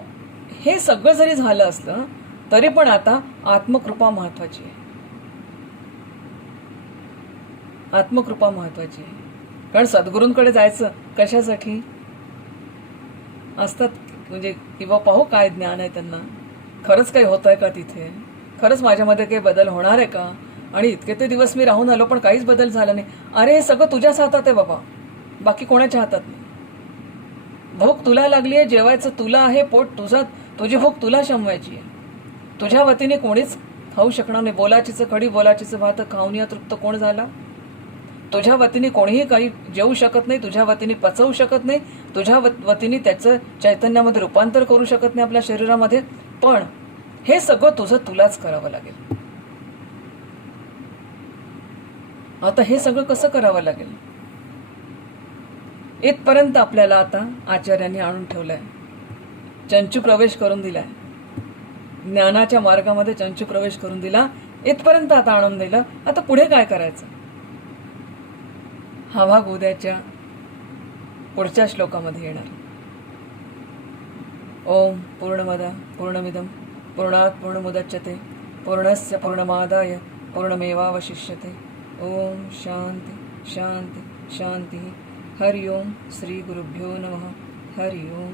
हे सगळं जरी झालं असलं तरी पण आता आत्मकृपा महत्वाची आहे. आत्मकृपा महत्वाची आहे. कारण सद्गुरूंकडे जायचं कशासाठी असतात, म्हणजे किंवा पाहू काय ज्ञान आहे त्यांना, खरंच काही होत आहे का तिथे, खरंच माझ्यामध्ये काही बदल होणार आहे का, आणि इतके ते दिवस मी राहून आलो पण काहीच बदल झाला नाही. अरे हे सगळं तुझ्याच हातात आहे बाबा, बाकी कोणाच्या हातात नाही. भूक तुला लागली आहे, जेवायचं तुला आहे, पोट तुझी भूक तुला शमवायची आहे. तुझ्या वतीने कोणीच खाऊ शकणार नाही. बोलाचीचं कढी, बोलाचीचं भात खाऊन या तृप्त कोण झाला? तुझ्या वतीने कोणीही काही जेवू शकत नाही, तुझ्या वतीने पचवू शकत नाही, तुझ्या वतीने त्याचं चैतन्यामध्ये रूपांतर करू शकत नाही आपल्या शरीरामध्ये. पण हे सगळं तुलाच करावं लागेल. आता हे सगळं कसं करावं लागेल? इथपर्यंत आपल्याला आता आचार्यांनी आणून ठेवलंय, चंचू प्रवेश करून दिलाय, ज्ञानाच्या मार्गामध्ये चंचू प्रवेश करून दिला, इथपर्यंत आता आणून दिलं. आता पुढे काय करायचं हा भाग उद्याच्या पुढच्या श्लोकामध्ये येणार. ओम पूर्णमद पूर्णमिदं पूर्णात् पूर्णमुदच्यते पूर्णस्य पूर्णमादाय पूर्णमेवावशिष्यते. ओम शांती शांती शांती. हरि ओम. श्री गुरुभ्यो नमः. हरि ओम.